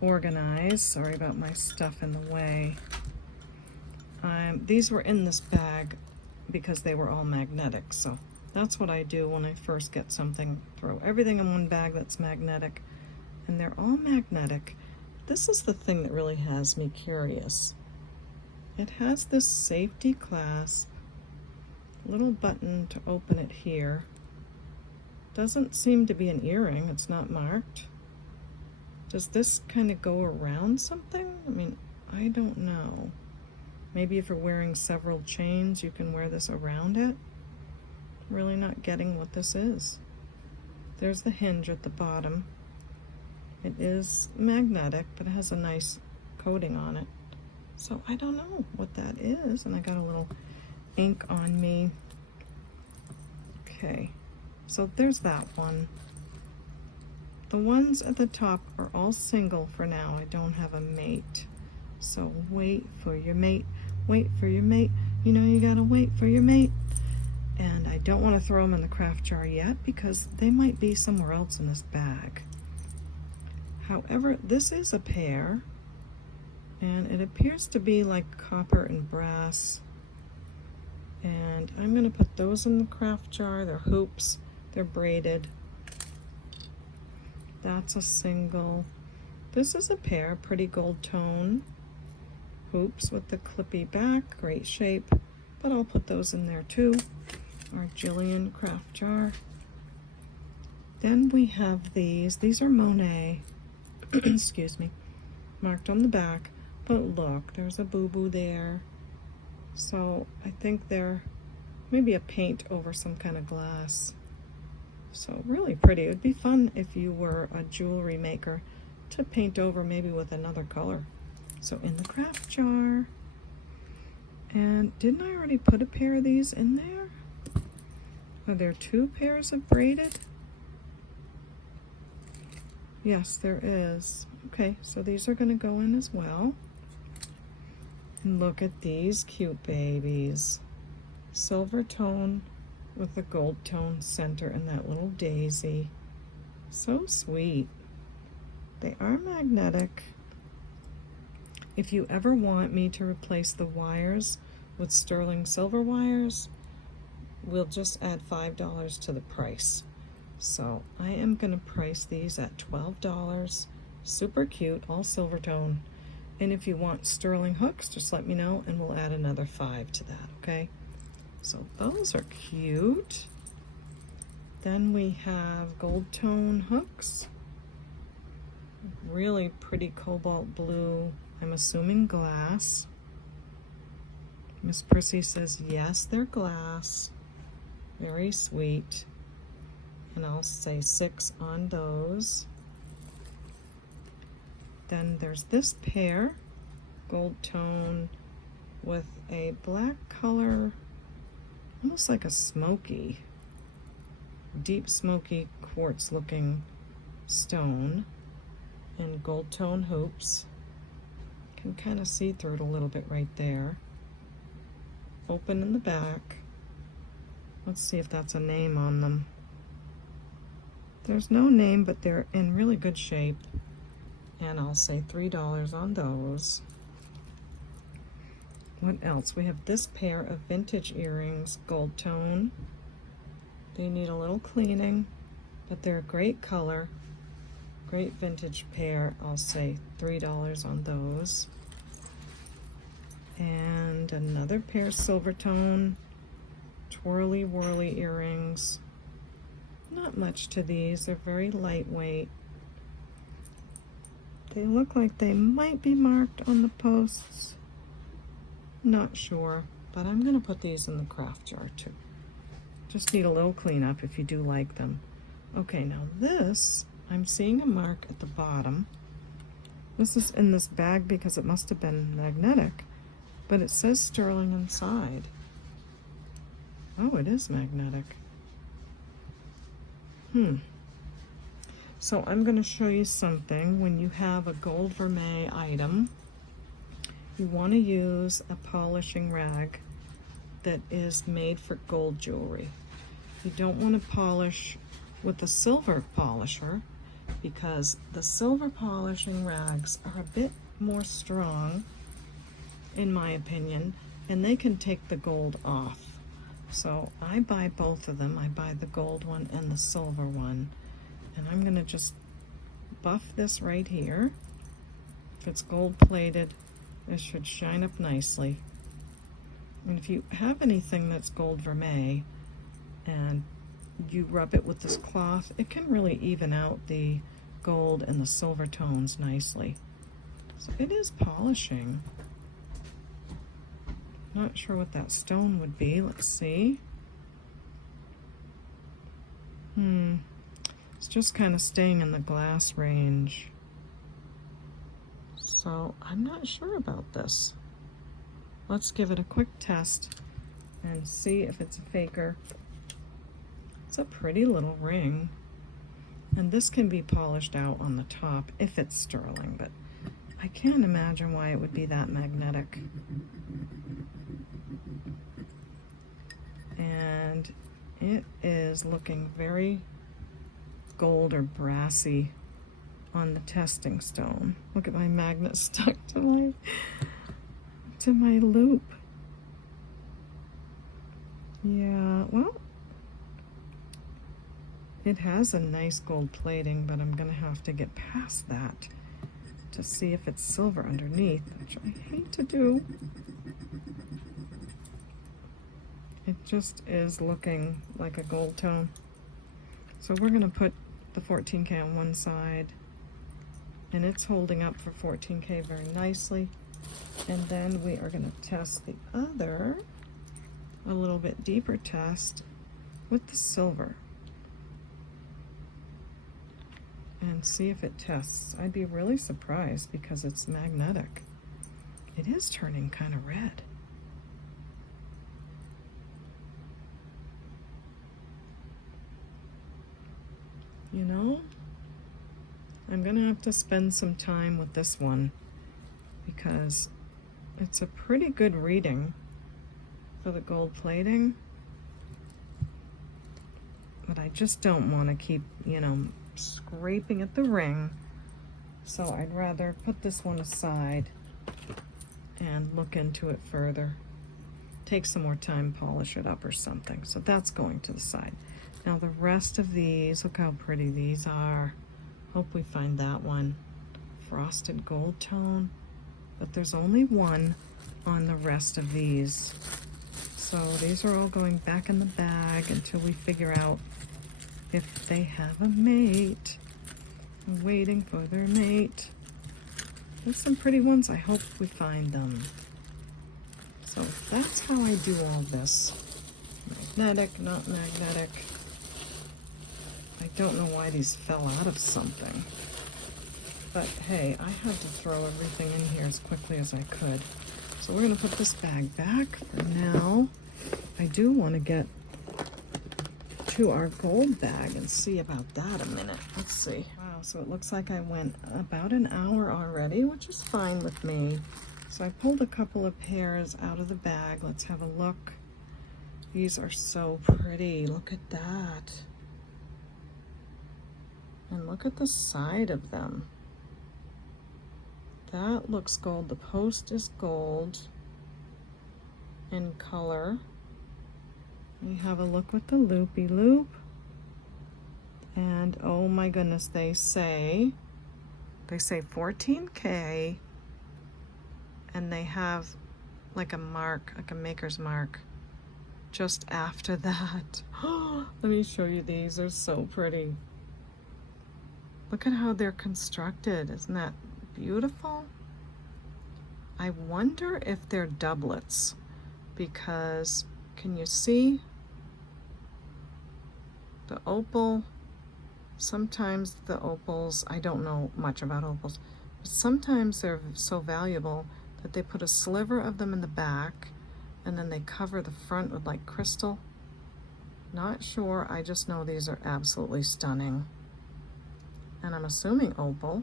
organized. Sorry about my stuff in the way. These were in this bag because they were all magnetic, so that's what I do when I first get something. Throw everything in one bag that's magnetic, and they're all magnetic. This is the thing that really has me curious. It has this safety clasp, little button to open it here. Doesn't seem to be an earring, it's not marked. Does this kind of go around something? I mean, I don't know. Maybe if you're wearing several chains, you can wear this around it. Really not getting what this is. There's the hinge at the bottom. It is magnetic, but it has a nice coating on it. So I don't know what that is. And I got a little ink on me. Okay, so there's that one. The ones at the top are all single for now. I don't have a mate. So wait for your mate. Wait for your mate. You know you gotta wait for your mate. And I don't want to throw them in the craft jar yet because they might be somewhere else in this bag. However, this is a pair, and it appears to be like copper and brass. And I'm going to put those in the craft jar. They're hoops. They're braided. That's a single. This is a pair, pretty gold tone. Hoops with the clippy back, great shape. But I'll put those in there too. Our Jillian craft jar. Then we have these. These are Monet. Excuse me, marked on the back, but look, there's a boo-boo there. So I think they're maybe a paint over some kind of glass. So really pretty. It would be fun if you were a jewelry maker to paint over maybe with another color. So in the craft jar. And didn't I already put a pair of these in there? Are there 2 pairs of braided? Yes, there is. Okay, so these are going to go in as well. And look at these cute babies. Silver tone with a gold tone center and that little daisy. So sweet. They are magnetic. If you ever want me to replace the wires with sterling silver wires, we'll just add $5 to the price. So I am going to price these at $12. Super cute, all silver tone. And if you want sterling hooks, just let me know and we'll add another $5 to that, okay? So those are cute. Then we have gold tone hooks. Really pretty cobalt blue, I'm assuming glass. Miss Prissy says yes, they're glass. Very sweet. And I'll say 6 on those. Then there's this pair, gold tone with a black color, almost like a smoky, deep smoky quartz looking stone, and gold tone hoops. Can kind of see through it a little bit right there. Open in the back. Let's see if that's a name on them. There's no name, but they're in really good shape. And I'll say $3 on those. What else? We have this pair of vintage earrings, gold tone. They need a little cleaning, but they're a great color. Great vintage pair. I'll say $3 on those. And another pair, silver tone, twirly whirly earrings. Not much to these. They're very lightweight. They look like they might be marked on the posts. Not sure, but I'm going to put these in the craft jar too. Just need a little cleanup if you do like them. Okay, now this, I'm seeing a mark at the bottom. This is in this bag because it must have been magnetic, but it says sterling inside. Oh, it is magnetic. So I'm going to show you something. When you have a gold vermeil item, you want to use a polishing rag that is made for gold jewelry. You don't want to polish with a silver polisher because the silver polishing rags are a bit more strong, in my opinion, and they can take the gold off. So I buy both of them. I buy the gold one and the silver one. And I'm going to just buff this right here. If it's gold plated, it should shine up nicely. And if you have anything that's gold vermeil and you rub it with this cloth, it can really even out the gold and the silver tones nicely. So it is polishing. Not sure what that stone would be. Let's see. It's just kind of staying in the glass range. So I'm not sure about this. Let's give it a quick test and see if it's a faker. It's a pretty little ring. And this can be polished out on the top if it's sterling, but I can't imagine why it would be that magnetic. And it is looking very gold or brassy on the testing stone. Look at my magnet stuck to my loop. Yeah, well, it has a nice gold plating, but I'm gonna have to get past that to see if it's silver underneath, which I hate to do. It just is looking like a gold tone. So we're gonna put the 14K on one side, and it's holding up for 14K very nicely. And then we are gonna test the other, a little bit deeper test with the silver. and see if it tests. I'd be really surprised because it's magnetic. It is turning kind of red. You know, I'm gonna have to spend some time with this one because it's a pretty good reading for the gold plating, but I just don't want to keep, you know, scraping at the ring. So I'd rather put this one aside and look into it further. Take some more time, polish it up or something. So that's going to the side. Now the rest of these, look how pretty these are. Hope we find that one. Frosted gold tone, but there's only one on the rest of these. So these are all going back in the bag until we figure out if they have a mate. I'm waiting for their mate. There's some pretty ones. I hope we find them. So that's how I do all this. Magnetic, not magnetic. I don't know why these fell out of something. But hey, I had to throw everything in here as quickly as I could. So we're gonna put this bag back for now. I do want to get to our gold bag and see about that a minute. Let's see. Wow, so it looks like I went about an hour already, which is fine with me. So I pulled a couple of pairs out of the bag. Let's have a look. These are so pretty. Look at that. And look at the side of them. That looks gold. The post is gold in color. We have a look with the loopy loop. And oh my goodness, they say 14K, and they have like a mark, like a maker's mark just after that. Let me show you these. They're so pretty. Look at how they're constructed. Isn't that beautiful? I wonder if they're doublets, because can you see the opal? Sometimes the opals, I don't know much about opals, but sometimes they're so valuable that they put a sliver of them in the back and then they cover the front with like crystal. Not sure, I just know these are absolutely stunning. And I'm assuming opal.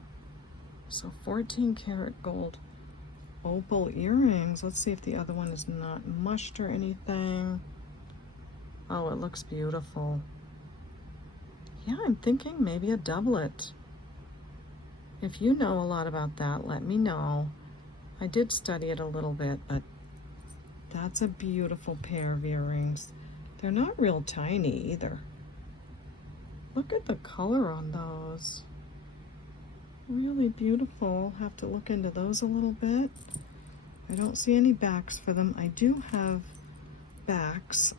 So 14 karat gold opal earrings. Let's see if the other one is not mushed or anything. Oh, it looks beautiful. Yeah, I'm thinking maybe a doublet. If you know a lot about that, let me know. I did study it a little bit, but that's a beautiful pair of earrings. They're not real tiny either. Look at the color on those. Really beautiful. Have to look into those a little bit. I don't see any backs for them. I do have backs.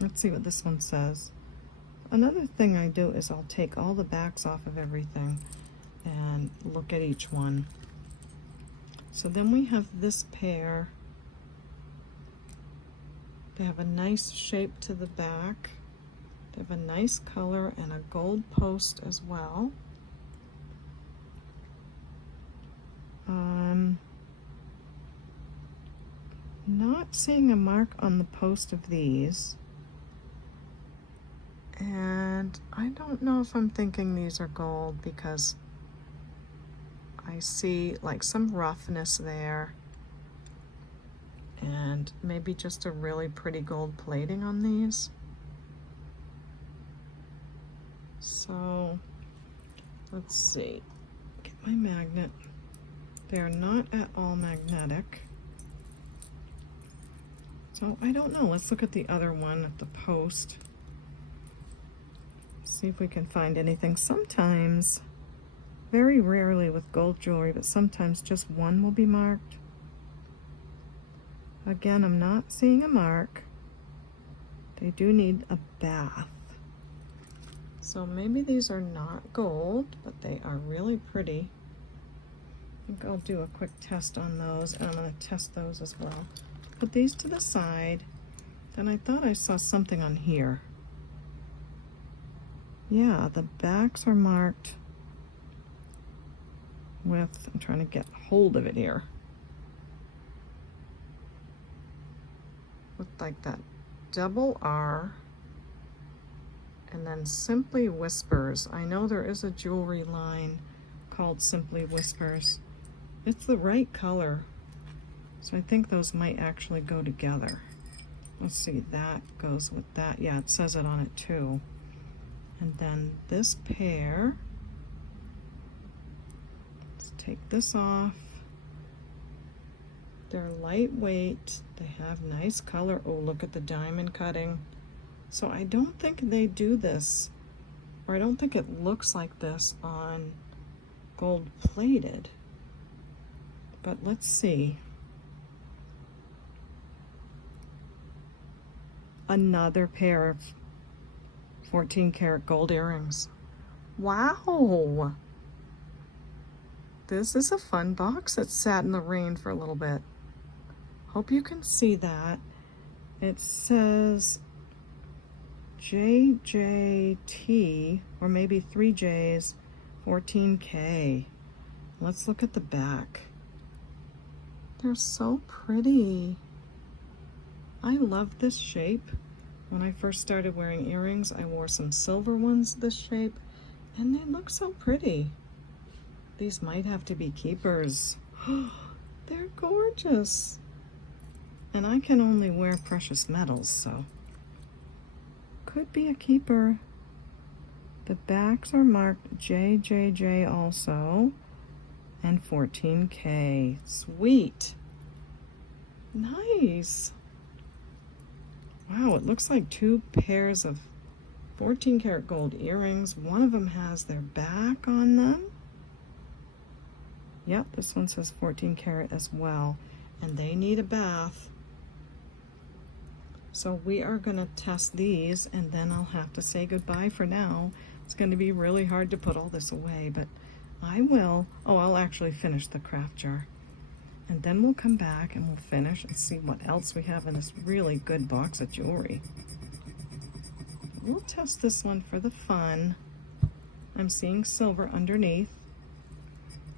Let's see what this one says. Another thing I do is I'll take all the backs off of everything and look at each one. So then we have this pair. They have a nice shape to the back. They have a nice color and a gold post as well. Not seeing a mark on the post of these. And I don't know if I'm thinking these are gold because I see like some roughness there. And maybe just a really pretty gold plating on these. So let's see. Get my magnet. They're not at all magnetic. So I don't know. Let's look at the other one at the post. See if we can find anything. Sometimes, very rarely with gold jewelry, but sometimes just one will be marked. Again, I'm not seeing a mark. They do need a bath. So maybe these are not gold, but they are really pretty. I think I'll do a quick test on those, and I'm going to test those as well. Put these to the side. Then I thought I saw something on here. Yeah, the backs are marked with, I'm trying to get hold of it here, with like that double R and then Simply Whispers. I know there is a jewelry line called Simply Whispers. It's the right color, so I think those might actually go together. Let's see, that goes with that. Yeah, it says it on it too. And then this pair, let's take this off. They're lightweight, they have nice color. Oh, look at the diamond cutting. So I don't think they do this, or I don't think it looks like this on gold plated. But let's see. Another pair of 14 karat gold earrings. Wow! This is a fun box that sat in the rain for a little bit. Hope you can see that. It says JJT, or maybe 3 J's, 14K. Let's look at the back. They're so pretty. I love this shape. When I first started wearing earrings, I wore some silver ones this shape, and they look so pretty. These might have to be keepers. They're gorgeous. And I can only wear precious metals, so could be a keeper. The backs are marked JJJ also, and 14K. Sweet. Nice. Wow, it looks like 2 pairs of 14 karat gold earrings. One of them has their back on them. Yep, this one says 14 karat as well. And they need a bath. So we are going to test these, and then I'll have to say goodbye for now. It's going to be really hard to put all this away, but I will. Oh, I'll actually finish the craft jar. And then we'll come back and we'll finish and see what else we have in this really good box of jewelry. We'll test this one for the fun. I'm seeing silver underneath.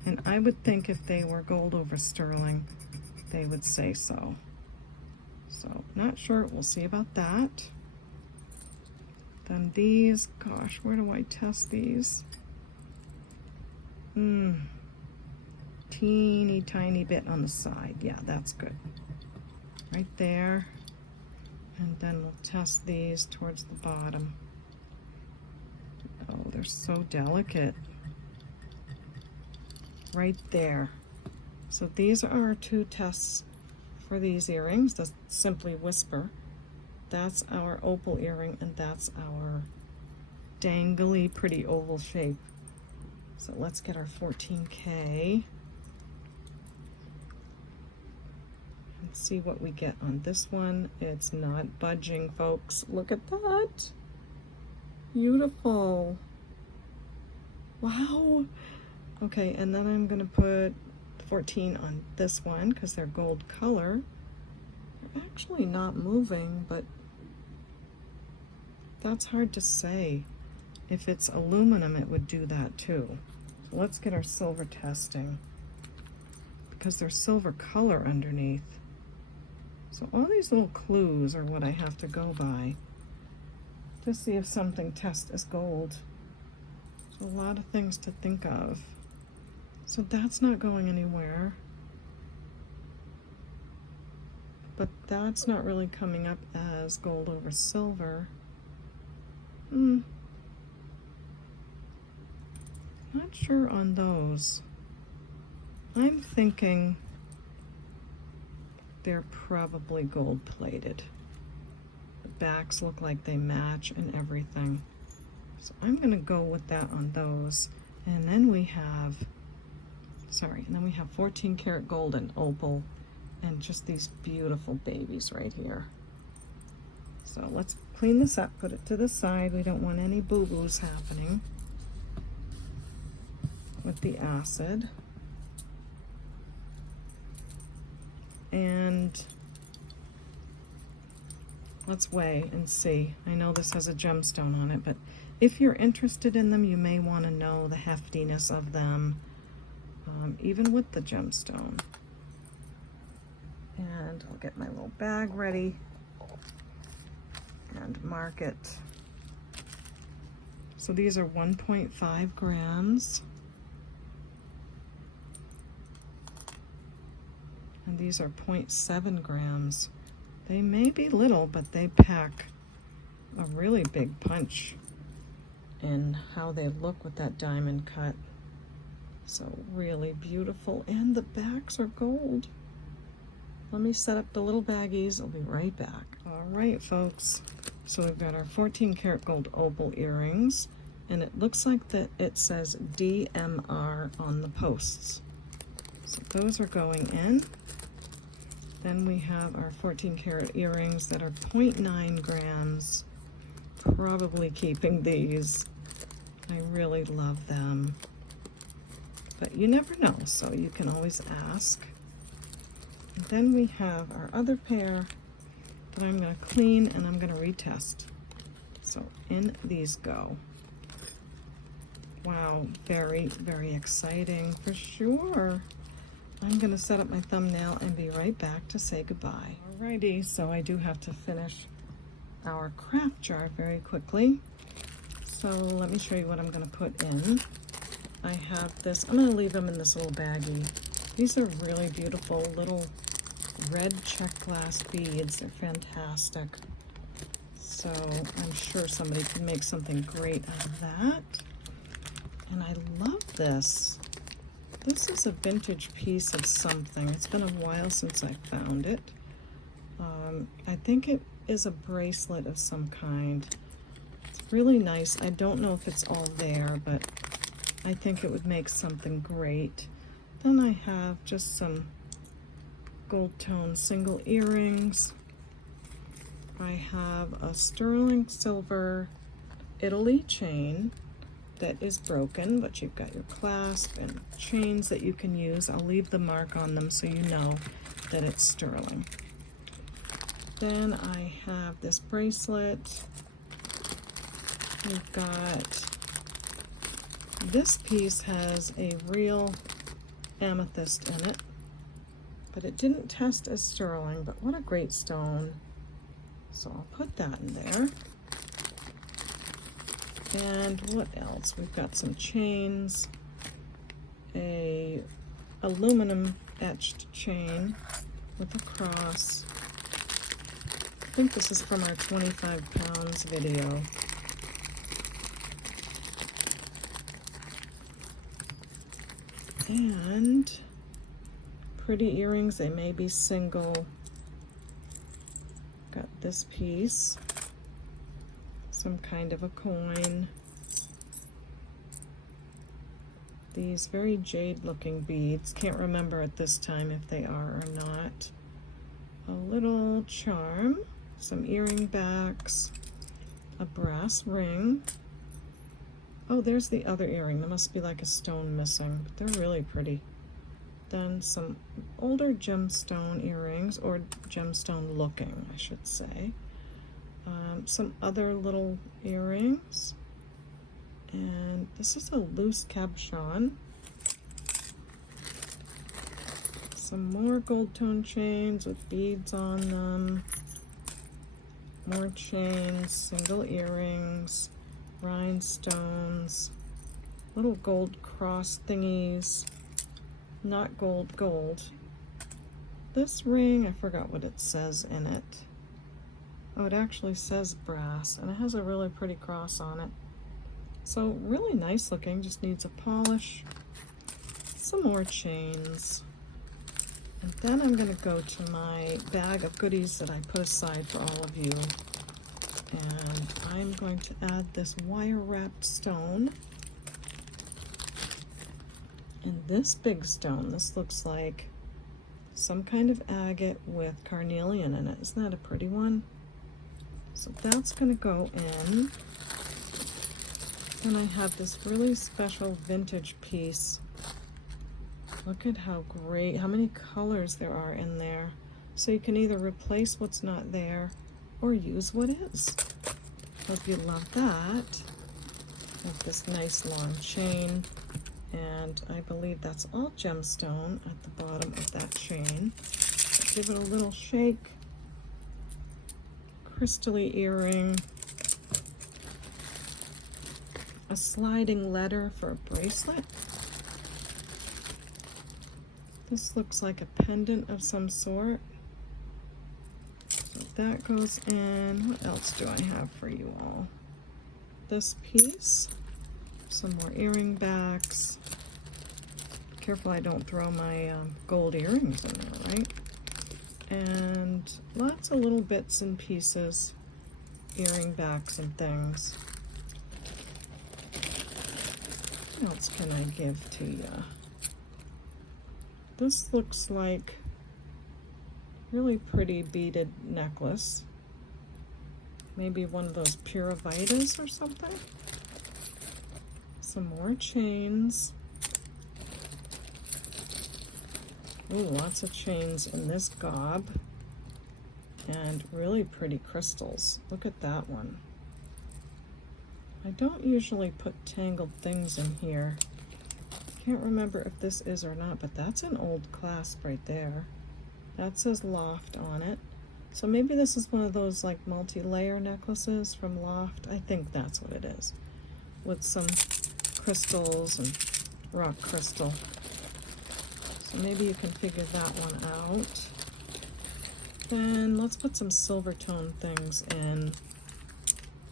And I would think if they were gold over sterling, they would say so. So, not sure. We'll see about that. Then these, gosh, where do I test these? Teeny tiny bit on the side. Yeah, that's good. Right there. And then we'll test these towards the bottom. Oh, they're so delicate. Right there. So these are our 2 tests for these earrings. The Simply Whisper. That's our opal earring, and that's our dangly pretty oval shape. So let's get our 14K. Let's see what we get on this one. It's not budging, folks. Look at that. Beautiful. Wow. Okay, and then I'm going to put 14 on this one because they're gold color. They're actually not moving, but that's hard to say. If it's aluminum, it would do that too. So let's get our silver testing because there's silver color underneath. So all these little clues are what I have to go by to see if something tests as gold. There's a lot of things to think of. So that's not going anywhere. But that's not really coming up as gold over silver. Not sure on those. I'm thinking they're probably gold plated. The backs look like they match and everything. So I'm gonna go with that on those. And then we have, and then we have 14 karat gold and opal and just these beautiful babies right here. So let's clean this up, put it to the side. We don't want any boo-boos happening with the acid. And let's weigh and see. I know this has a gemstone on it, but if you're interested in them, you may want to know the heftiness of them. even with the gemstone. And I'll get my little bag ready and mark it. So these are 1.5 grams. And these are 0.7 grams. They may be little, but they pack a really big punch in how they look with that diamond cut. So really beautiful, and the backs are gold. Let me set up the little baggies. I'll be right back. All right, folks. So we've got our 14 karat gold opal earrings, and it looks like that it says DMR on the posts. So those are going in. Then we have our 14 karat earrings that are 0.9 grams. Probably keeping these. I really love them. But you never know, so you can always ask. And then we have our other pair that I'm going to clean and I'm going to retest. So in these go. Wow, very, very exciting for sure. I'm going to set up my thumbnail and be right back to say goodbye. Alrighty, so I do have to finish our craft jar very quickly. So let me show you what I'm going to put in. I have this, I'm going to leave them in this little baggie. These are really beautiful little red check glass beads. They're fantastic. So I'm sure somebody can make something great out of that. And I love this. This is a vintage piece of something. It's been a while since I found it. I think it is a bracelet of some kind. It's really nice. I don't know if it's all there, but I think it would make something great. Then I have just some gold tone single earrings. I have a sterling silver Italy chain that is broken, but you've got your clasp and chains that you can use. I'll leave the mark on them so you know that it's sterling. Then I have this bracelet. We've got, this piece has a real amethyst in it, but it didn't test as sterling, but what a great stone. So I'll put that in there. And what else? We've got some chains, a aluminum etched chain with a cross. I think this is from our 25 pounds video. And pretty earrings, they may be single. Got this piece, some kind of a coin. These very jade looking beads, can't remember at this time if they are or not. A little charm, some earring backs, a brass ring. Oh, there's the other earring. There must be like a stone missing, but they're really pretty. Then some older gemstone earrings, or gemstone looking, I should say. Some other little earrings. And this is a loose cabochon. Some more gold tone chains with beads on them. More chains, single earrings, rhinestones, little gold cross thingies. Not gold, gold. This ring, I forgot what it says in it. Oh, it actually says brass, and it has a really pretty cross on it. So really nice looking, just needs a polish. Some more chains. And then I'm going to go to my bag of goodies that I put aside for all of you. And I'm going to add this wire wrapped stone. And this big stone, this looks like some kind of agate with carnelian in it. Isn't that a pretty one? So that's going to go in. And I have this really special vintage piece. Look at how great, how many colors there are in there. So you can either replace what's not there or use what is. Hope you love that. With this nice long chain. And I believe that's all gemstone at the bottom of that chain. Give it a little shake. Crystally earring. A sliding letter for a bracelet. This looks like a pendant of some sort. So that goes in. What else do I have for you all? This piece. Some more earring backs. Careful I don't throw my gold earrings in there, right? And lots of little bits and pieces. Earring backs and things. What else can I give to you? This looks like really pretty beaded necklace. Maybe one of those Pura Vitas or something. Some more chains. Ooh, lots of chains in this gob. And really pretty crystals. Look at that one. I don't usually put tangled things in here. Can't remember if this is or not, but that's an old clasp right there. That says Loft on it. So maybe this is one of those like multi-layer necklaces from Loft. I think that's what it is. With some crystals and rock crystal. So maybe you can figure that one out. Then let's put some silver tone things in.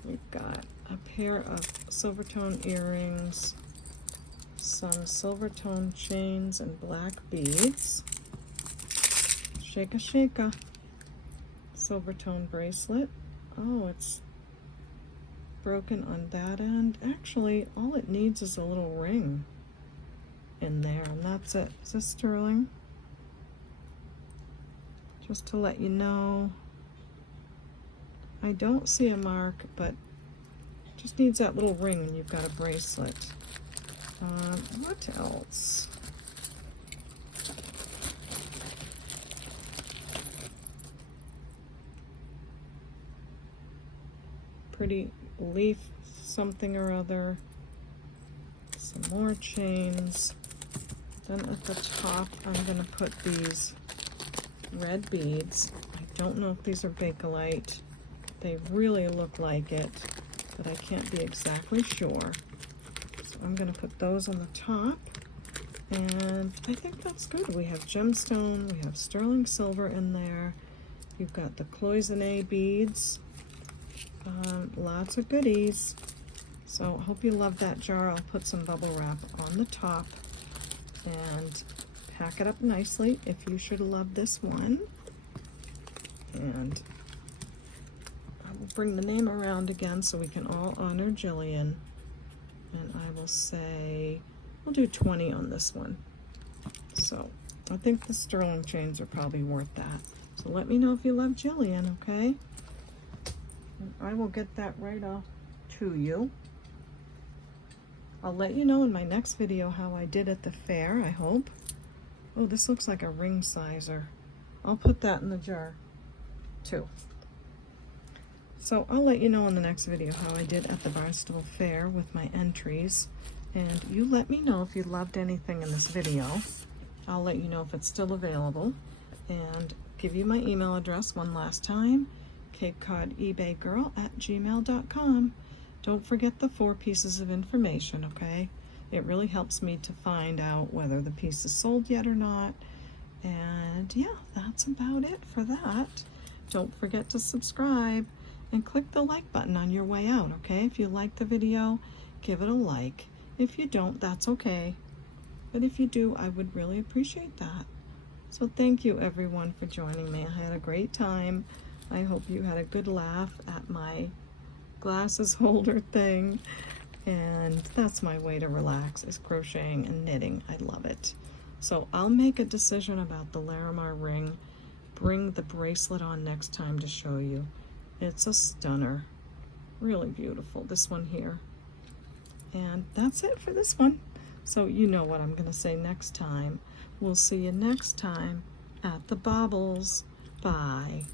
We've got a pair of silver tone earrings, some silver tone chains and black beads. Shaka shaka. Silver tone bracelet. Oh, it's broken on that end. Actually, all it needs is a little ring in there, and that's it. Is this sterling? Just to let you know, I don't see a mark, but just needs that little ring and you've got a bracelet. What else? Pretty leaf something or other. Some more chains. Then at the top, I'm going to put these red beads. I don't know if these are Bakelite. They really look like it, but I can't be exactly sure. So I'm going to put those on the top. And I think that's good. We have gemstone, we have sterling silver in there. You've got the cloisonne beads. Lots of goodies. So I hope you love that jar. I'll put some bubble wrap on the top and pack it up nicely if you should love this one. And I will bring the name around again so we can all honor Jillian. And I will say, we'll do 20 on this one. So I think the sterling chains are probably worth that. So let me know if you love Jillian, okay? And I will get that right off to you. I'll let you know in my next video how I did at the fair, I hope. Oh, this looks like a ring sizer. I'll put that in the jar too. So I'll let you know in the next video how I did at the Barnstable Fair with my entries. And you let me know if you loved anything in this video. I'll let you know if it's still available. And give you my email address one last time, CapeCodEbayGirl@gmail.com. Don't forget the 4 pieces of information, okay? It really helps me to find out whether the piece is sold yet or not. And yeah, that's about it for that. Don't forget to subscribe and click the like button on your way out, okay? If you like the video, give it a like. If you don't, that's okay. But if you do, I would really appreciate that. So thank you everyone for joining me. I had a great time. I hope you had a good laugh at my glasses holder thing. And that's my way to relax, is crocheting and knitting. I love it. So I'll make a decision about the Larimar ring. Bring the bracelet on next time to show you. It's a stunner. Really beautiful, this one here. And that's it for this one. So you know what I'm going to say next time. We'll see you next time at the Baubles. Bye.